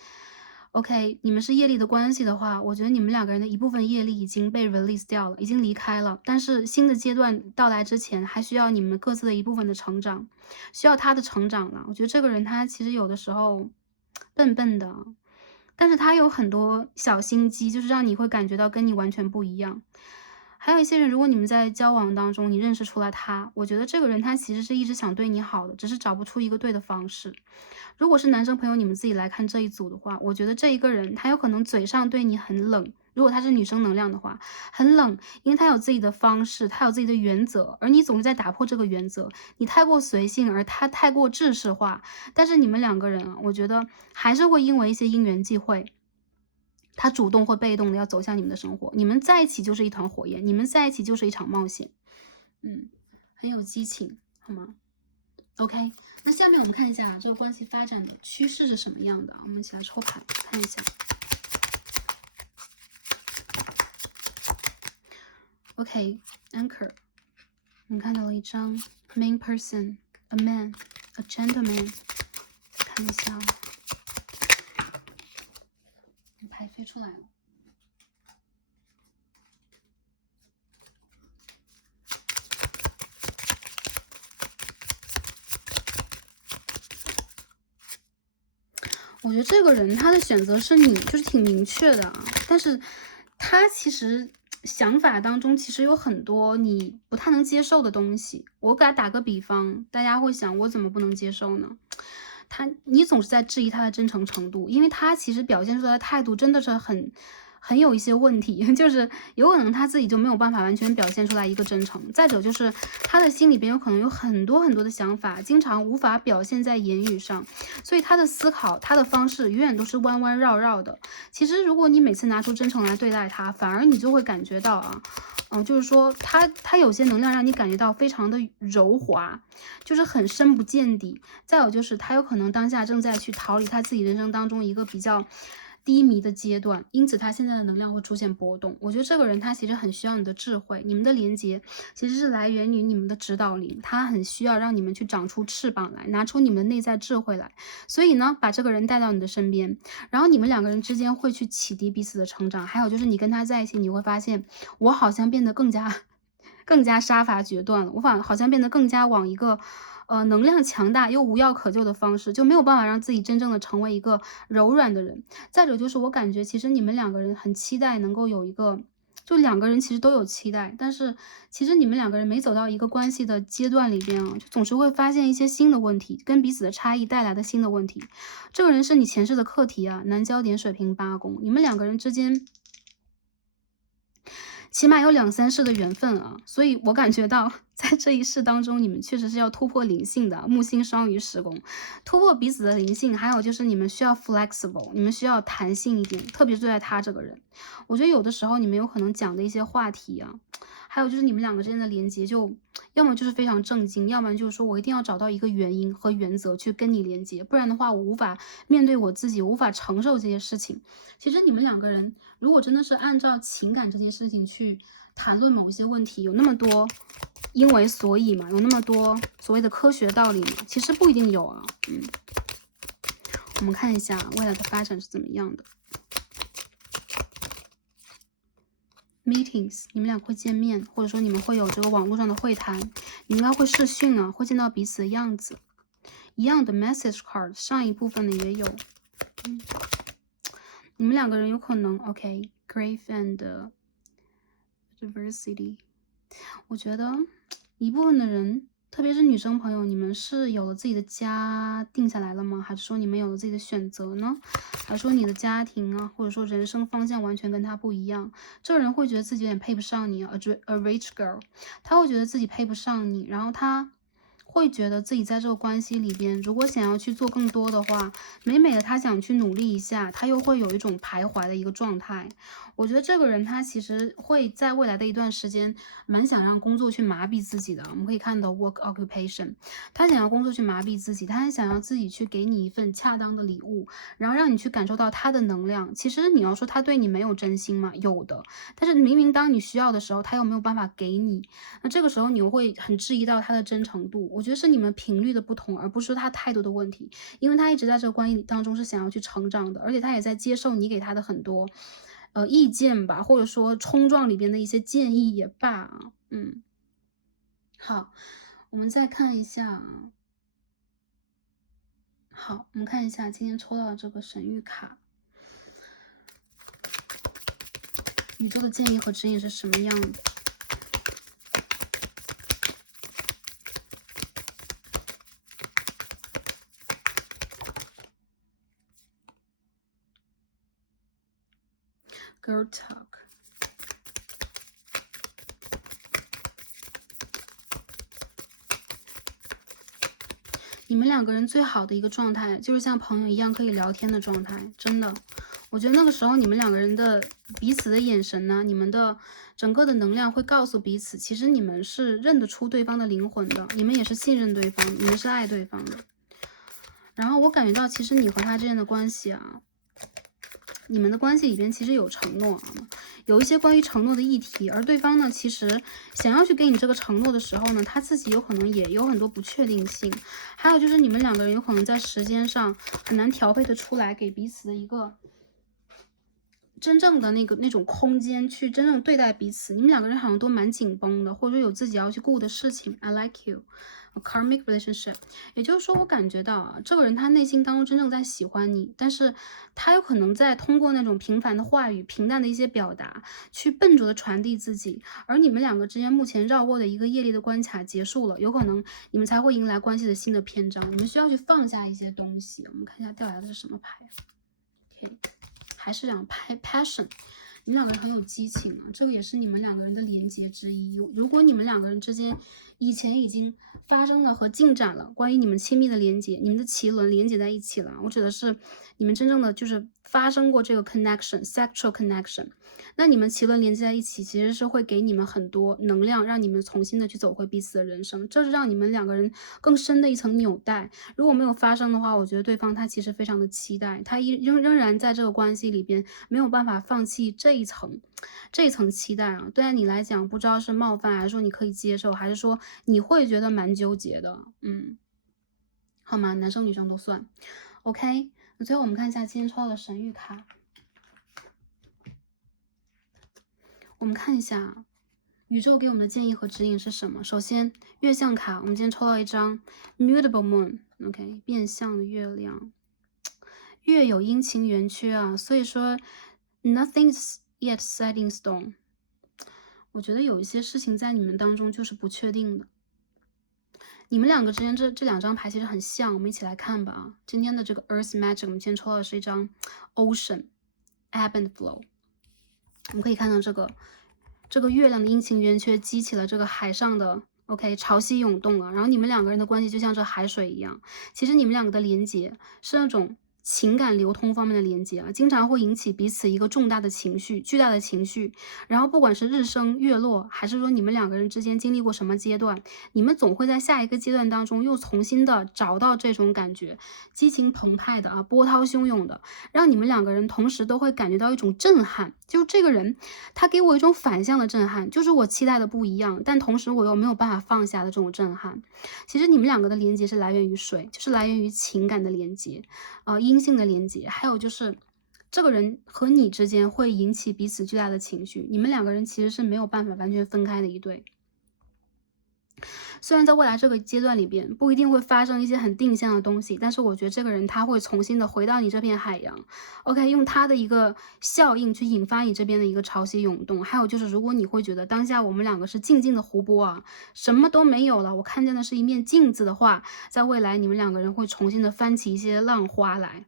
OK，你们是业力的关系的话，我觉得你们两个人的一部分业力已经被 release 掉了，已经离开了。但是新的阶段到来之前，还需要你们各自的一部分的成长，需要他的成长了。我觉得这个人他其实有的时候笨笨的，但是他有很多小心机，就是让你会感觉到跟你完全不一样。还有一些人，如果你们在交往当中，你认识出来他，我觉得这个人他其实是一直想对你好的，只是找不出一个对的方式。如果是男生朋友，你们自己来看这一组的话，我觉得这一个人他有可能嘴上对你很冷，如果他是女生能量的话，很冷，因为他有自己的方式，他有自己的原则，而你总是在打破这个原则，你太过随性，而他太过制式化。但是你们两个人啊，我觉得还是会因为一些因缘际会，他主动或被动的要走向你们的生活，你们在一起就是一团火焰，你们在一起就是一场冒险，很有激情，好吗？OK，那下面我们看一下这个关系发展的趋势是什么样的啊？我们一起来抽牌看一下。OK，Anchor，我们看到了一张 Main Person，a man，a gentleman。看一下，牌飞出来了。我觉得这个人他的选择是你，就是挺明确的啊，但是他其实想法当中其实有很多你不太能接受的东西。我给他打个比方，大家会想我怎么不能接受呢？你总是在质疑他的真诚程度，因为他其实表现出来的态度真的是很有一些问题，就是有可能他自己就没有办法完全表现出来一个真诚。再者就是他的心里边有可能有很多很多的想法，经常无法表现在言语上，所以他的思考，他的方式永远都是弯弯绕绕的。其实如果你每次拿出真诚来对待他，反而你就会感觉到啊。就是说他有些能量让你感觉到非常的柔滑，就是很深不见底。再有就是他有可能当下正在去逃离他自己人生当中一个比较低迷的阶段，因此他现在的能量会出现波动。我觉得这个人他其实很需要你的智慧，你们的连接其实是来源于你们的指导灵，他很需要让你们去长出翅膀来，拿出你们的内在智慧来。所以呢，把这个人带到你的身边，然后你们两个人之间会去启迪彼此的成长。还有就是你跟他在一起，你会发现我好像变得更加杀伐决断了，我好像变得更加往一个能量强大又无药可救的方式，就没有办法让自己真正的成为一个柔软的人。再者就是我感觉其实你们两个人很期待能够有一个，就两个人其实都有期待，但是其实你们两个人没走到一个关系的阶段里边啊，就总是会发现一些新的问题，跟彼此的差异带来的新的问题。这个人是你前世的课题啊，南焦点水瓶八宫，你们两个人之间起码有2、3世的缘分啊，所以我感觉到在这一世当中，你们确实是要突破灵性的，木星双鱼十宫，突破彼此的灵性，还有就是你们需要 flexible，你们需要弹性一点，特别是对待他这个人，我觉得有的时候你们有可能讲的一些话题啊，还有就是你们两个之间的连接，就要么就是非常正经，要么就是说我一定要找到一个原因和原则去跟你连接，不然的话我无法面对我自己，我无法承受这些事情。其实你们两个人如果真的是按照情感这件事情去谈论某些问题，有那么多因为所以嘛，有那么多所谓的科学道理嘛，其实不一定有啊。我们看一下未来的发展是怎么样的。Meetings，你们俩会见面，或者说你们会有这个网络上的会谈，你们应该会视讯啊，会见到彼此的样子。一样的 message card， 上一部分的也有。你们两个人有可能 OK，grief and diversity。我觉得一部分的人，特别是女生朋友，你们是有了自己的家定下来了吗？还是说你们有了自己的选择呢？还是说你的家庭啊，或者说人生方向完全跟他不一样？这个人会觉得自己有点配不上你啊 ，a rich girl， 他会觉得自己配不上你，然后他会觉得自己在这个关系里边，如果想要去做更多的话，美美的他想去努力一下，他又会有一种徘徊的一个状态。我觉得这个人他其实会在未来的一段时间，蛮想让工作去麻痹自己的。我们可以看到 work occupation， 他想要工作去麻痹自己，他很想要自己去给你一份恰当的礼物，然后让你去感受到他的能量。其实你要说他对你没有真心吗？有的，但是明明当你需要的时候，他又没有办法给你，那这个时候你又会很质疑到他的真诚度。我觉得是你们频率的不同，而不是说他态度的问题，因为他一直在这个关系当中是想要去成长的，而且他也在接受你给他的很多意见吧，或者说冲撞里边的一些建议也罢啊。好，我们再看一下啊。好，我们看一下今天抽到的这个神谕卡。宇宙的建议和指引是什么样的？Girl talk。你们两个人最好的一个状态，就是像朋友一样可以聊天的状态，真的。我觉得那个时候你们两个人的彼此的眼神呢，你们的整个的能量会告诉彼此，其实你们是认得出对方的灵魂的，你们也是信任对方，你们是爱对方的。然后我感觉到，其实你和他之间的关系啊，你们的关系里边其实有承诺啊，有一些关于承诺的议题，而对方呢，其实想要去给你这个承诺的时候呢，他自己有可能也有很多不确定性，还有就是你们两个人有可能在时间上很难调配的出来，给彼此的一个真正的那种空间去真正对待彼此。你们两个人好像都蛮紧绷的，或者说有自己要去顾的事情。I like you。A karmic relationship， 也就是说，我感觉到啊，这个人他内心当中真正在喜欢你，但是他有可能在通过那种平凡的话语、平淡的一些表达，去笨拙的传递自己。而你们两个之间目前绕过的一个业力的关卡结束了，有可能你们才会迎来关系的新的篇章。你们需要去放下一些东西。我们看一下掉下来的是什么牌 ？OK， 还是两牌 passion。你们两个人很有激情啊，这个也是你们两个人的连结之一。如果你们两个人之间以前已经发生了和进展了关于你们亲密的连接，你们的脐轮连接在一起了，我指的是你们真正的就是发生过这个 connection sexual connection， 那你们脐轮连接在一起，其实是会给你们很多能量，让你们重新的去走回彼此的人生，这是让你们两个人更深的一层纽带。如果没有发生的话，我觉得对方他其实非常的期待，他仍然在这个关系里边没有办法放弃这一层期待啊。对你来讲，不知道是冒犯还是说你可以接受，还是说你会觉得蛮纠结的。好吗？男生女生都算 OK。 那最后我们看一下今天抽到的神谕卡，我们看一下宇宙给我们的建议和指引是什么。首先月相卡，我们今天抽到一张 Mutable Moon， OK， 变相的月亮。月有阴晴圆缺啊，所以说 nothing's yet set in stone。 我觉得有一些事情在你们当中就是不确定的。你们两个之间这两张牌其实很像，我们一起来看吧啊。今天的这个 Earth Magic， 我们今天抽到的是一张 Ocean Ebb and Flow。 我们可以看到这个月亮的阴晴圆缺激起了这个海上的 OK 潮汐涌动啊，然后你们两个人的关系就像这海水一样，其实你们两个的连接是那种情感流通方面的连接啊，经常会引起彼此一个重大的情绪、巨大的情绪。然后不管是日升月落，还是说你们两个人之间经历过什么阶段，你们总会在下一个阶段当中又重新的找到这种感觉，激情澎湃的啊，波涛汹涌的，让你们两个人同时都会感觉到一种震撼。就这个人，他给我一种反向的震撼，就是我期待的不一样，但同时我又没有办法放下的这种震撼。其实你们两个的连接是来源于水，就是来源于情感的连接。阴性的连接，还有就是这个人和你之间会引起彼此巨大的情绪，你们两个人其实是没有办法完全分开的一对。虽然在未来这个阶段里边不一定会发生一些很定向的东西，但是我觉得这个人他会重新的回到你这片海洋 OK， 用他的一个效应去引发你这边的一个潮汐涌动。还有就是如果你会觉得当下我们两个是静静的湖泊啊，什么都没有了，我看见的是一面镜子的话，在未来你们两个人会重新的翻起一些浪花来。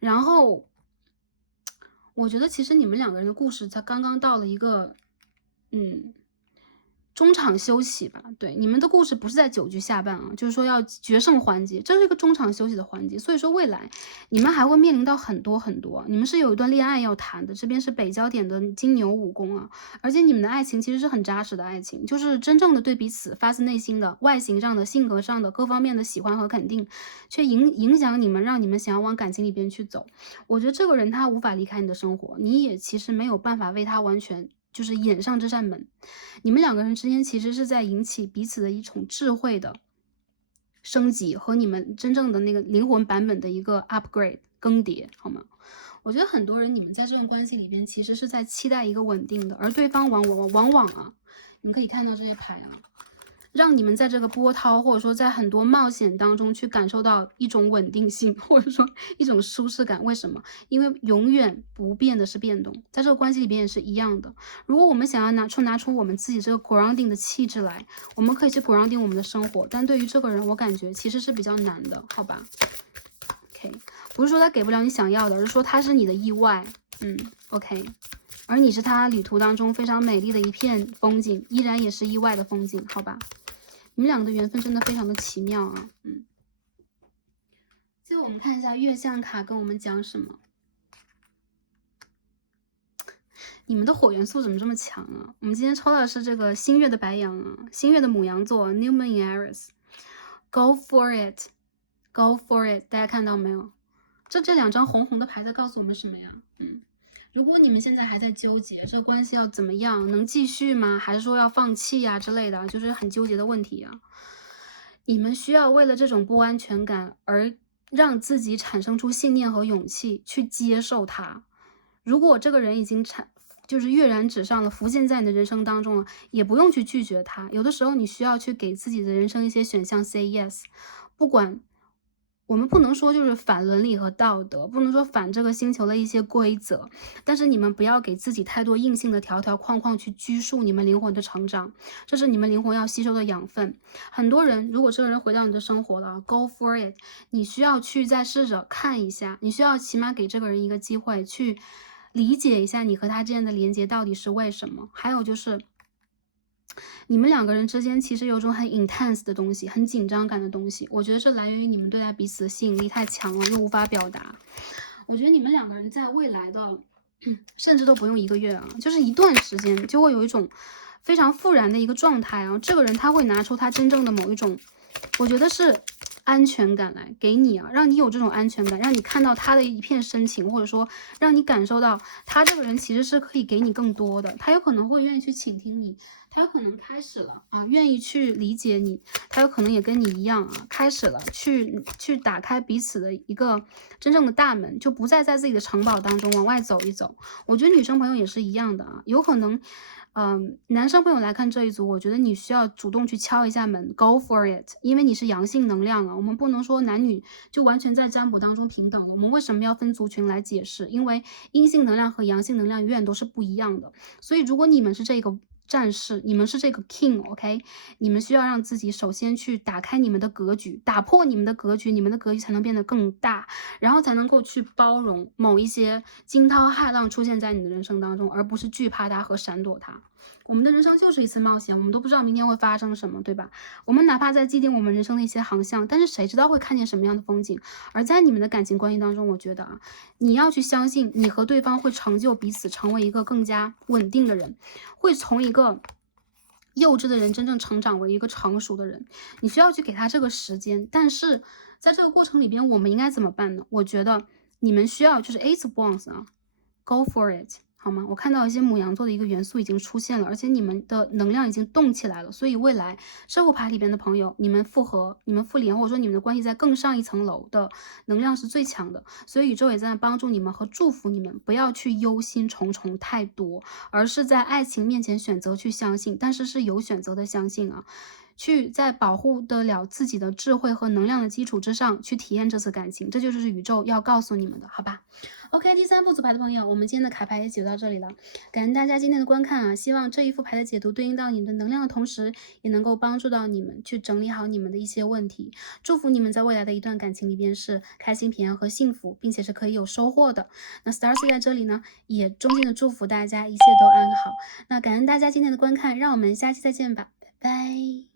然后我觉得其实你们两个人的故事才刚刚到了一个中场休息吧。对，你们的故事不是在9局下半啊，就是说要决胜环节，这是一个中场休息的环节。所以说未来你们还会面临到很多，你们是有一段恋爱要谈的，这边是北焦点的金牛5宫啊，而且你们的爱情其实是很扎实的爱情，就是真正的对彼此发自内心的外形上的、性格上的各方面的喜欢和肯定，却影响你们，让你们想要往感情里边去走。我觉得这个人他无法离开你的生活，你也其实没有办法为他完全就是掩上这扇门。你们两个人之间其实是在引起彼此的一种智慧的升级和你们真正的那个灵魂版本的一个 upgrade 更迭，好吗？我觉得很多人你们在这段关系里边其实是在期待一个稳定的，而对方往往啊，你们可以看到这些牌啊，让你们在这个波涛或者说在很多冒险当中去感受到一种稳定性，或者说一种舒适感。为什么？因为永远不变的是变动，在这个关系里边也是一样的。如果我们想要拿出我们自己这个 grounding 的气质来，我们可以去 grounding 我们的生活，但对于这个人，我感觉其实是比较难的，好吧？OK， 不是说他给不了你想要的，而是说他是你的意外。OK， 而你是他旅途当中非常美丽的一片风景，依然也是意外的风景，好吧？你们两个的缘分真的非常的奇妙啊。最后我们看一下月相卡跟我们讲什么。你们的火元素怎么这么强啊？我们今天抽到的是这个新月的白羊啊，新月的牡羊座 ，New Moon in Aries。Go for it， Go for it， 大家看到没有？这两张红红的牌在告诉我们什么呀？如果你们现在还在纠结这个关系要怎么样，能继续吗？还是说要放弃呀之类的，就是很纠结的问题啊。你们需要为了这种不安全感而让自己产生出信念和勇气去接受它。如果这个人已经就是跃然纸上了，浮现在你的人生当中了，也不用去拒绝他。有的时候你需要去给自己的人生一些选项 say yes， 不管我们不能说就是反伦理和道德，不能说反这个星球的一些规则，但是你们不要给自己太多硬性的条条框框去拘束你们灵魂的成长，这是你们灵魂要吸收的养分。很多人，如果这个人回到你的生活了 ，Go for it， 你需要去再试着看一下，你需要起码给这个人一个机会去理解一下你和他之间的连接到底是为什么。还有就是你们两个人之间其实有种很 intense 的东西，很紧张感的东西，我觉得是来源于你们对待彼此的吸引力太强了，又无法表达。我觉得你们两个人在未来的甚至都不用1个月啊，就是一段时间就会有一种非常复燃的一个状态啊。这个人他会拿出他真正的某一种，我觉得是安全感来给你啊，让你有这种安全感，让你看到他的一片深情，或者说让你感受到他这个人其实是可以给你更多的，他有可能会愿意去倾听你，他有可能开始了啊，愿意去理解你，他有可能也跟你一样啊，开始了去打开彼此的一个真正的大门，就不再在自己的城堡当中往外走一走。我觉得女生朋友也是一样的啊，有可能男生朋友来看这一组，我觉得你需要主动去敲一下门 ，Go for it， 因为你是阳性能量啊，我们不能说男女就完全在占卜当中平等了。我们为什么要分族群来解释？因为阴性能量和阳性能量永远都是不一样的。所以如果你们是这个战士，你们是这个 king，OK，你们需要让自己首先去打开你们的格局，打破你们的格局，你们的格局才能变得更大，然后才能够去包容某一些惊涛骇浪出现在你的人生当中，而不是惧怕它和闪躲它。我们的人生就是一次冒险，我们都不知道明天会发生什么，对吧？我们哪怕在既定我们人生的一些航向，但是谁知道会看见什么样的风景？而在你们的感情关系当中，我觉得啊，你要去相信你和对方会成就彼此，成为一个更加稳定的人，会从一个幼稚的人真正成长为一个成熟的人。你需要去给他这个时间，但是在这个过程里边，我们应该怎么办呢？我觉得你们需要就是 Ace of Wands 啊，Go for it。好吗？我看到一些牡羊座的一个元素已经出现了，而且你们的能量已经动起来了，所以未来这副牌里边的朋友，你们复合、你们复联，或者说你们的关系在更上一层楼的能量是最强的，所以宇宙也在帮助你们和祝福你们，不要去忧心忡忡太多，而是在爱情面前选择去相信，但是是有选择的相信啊。去在保护得了自己的智慧和能量的基础之上去体验这次感情，这就是宇宙要告诉你们的，好吧？OK， 第3副组牌的朋友，我们今天的卡牌也解读到这里了，感恩大家今天的观看啊！希望这一副牌的解读对应到你们的能量的同时，也能够帮助到你们去整理好你们的一些问题。祝福你们在未来的一段感情里边是开心、平安和幸福，并且是可以有收获的。那 Starcy 在这里呢，也衷心的祝福大家一切都安好。那感恩大家今天的观看，让我们下期再见吧，拜拜。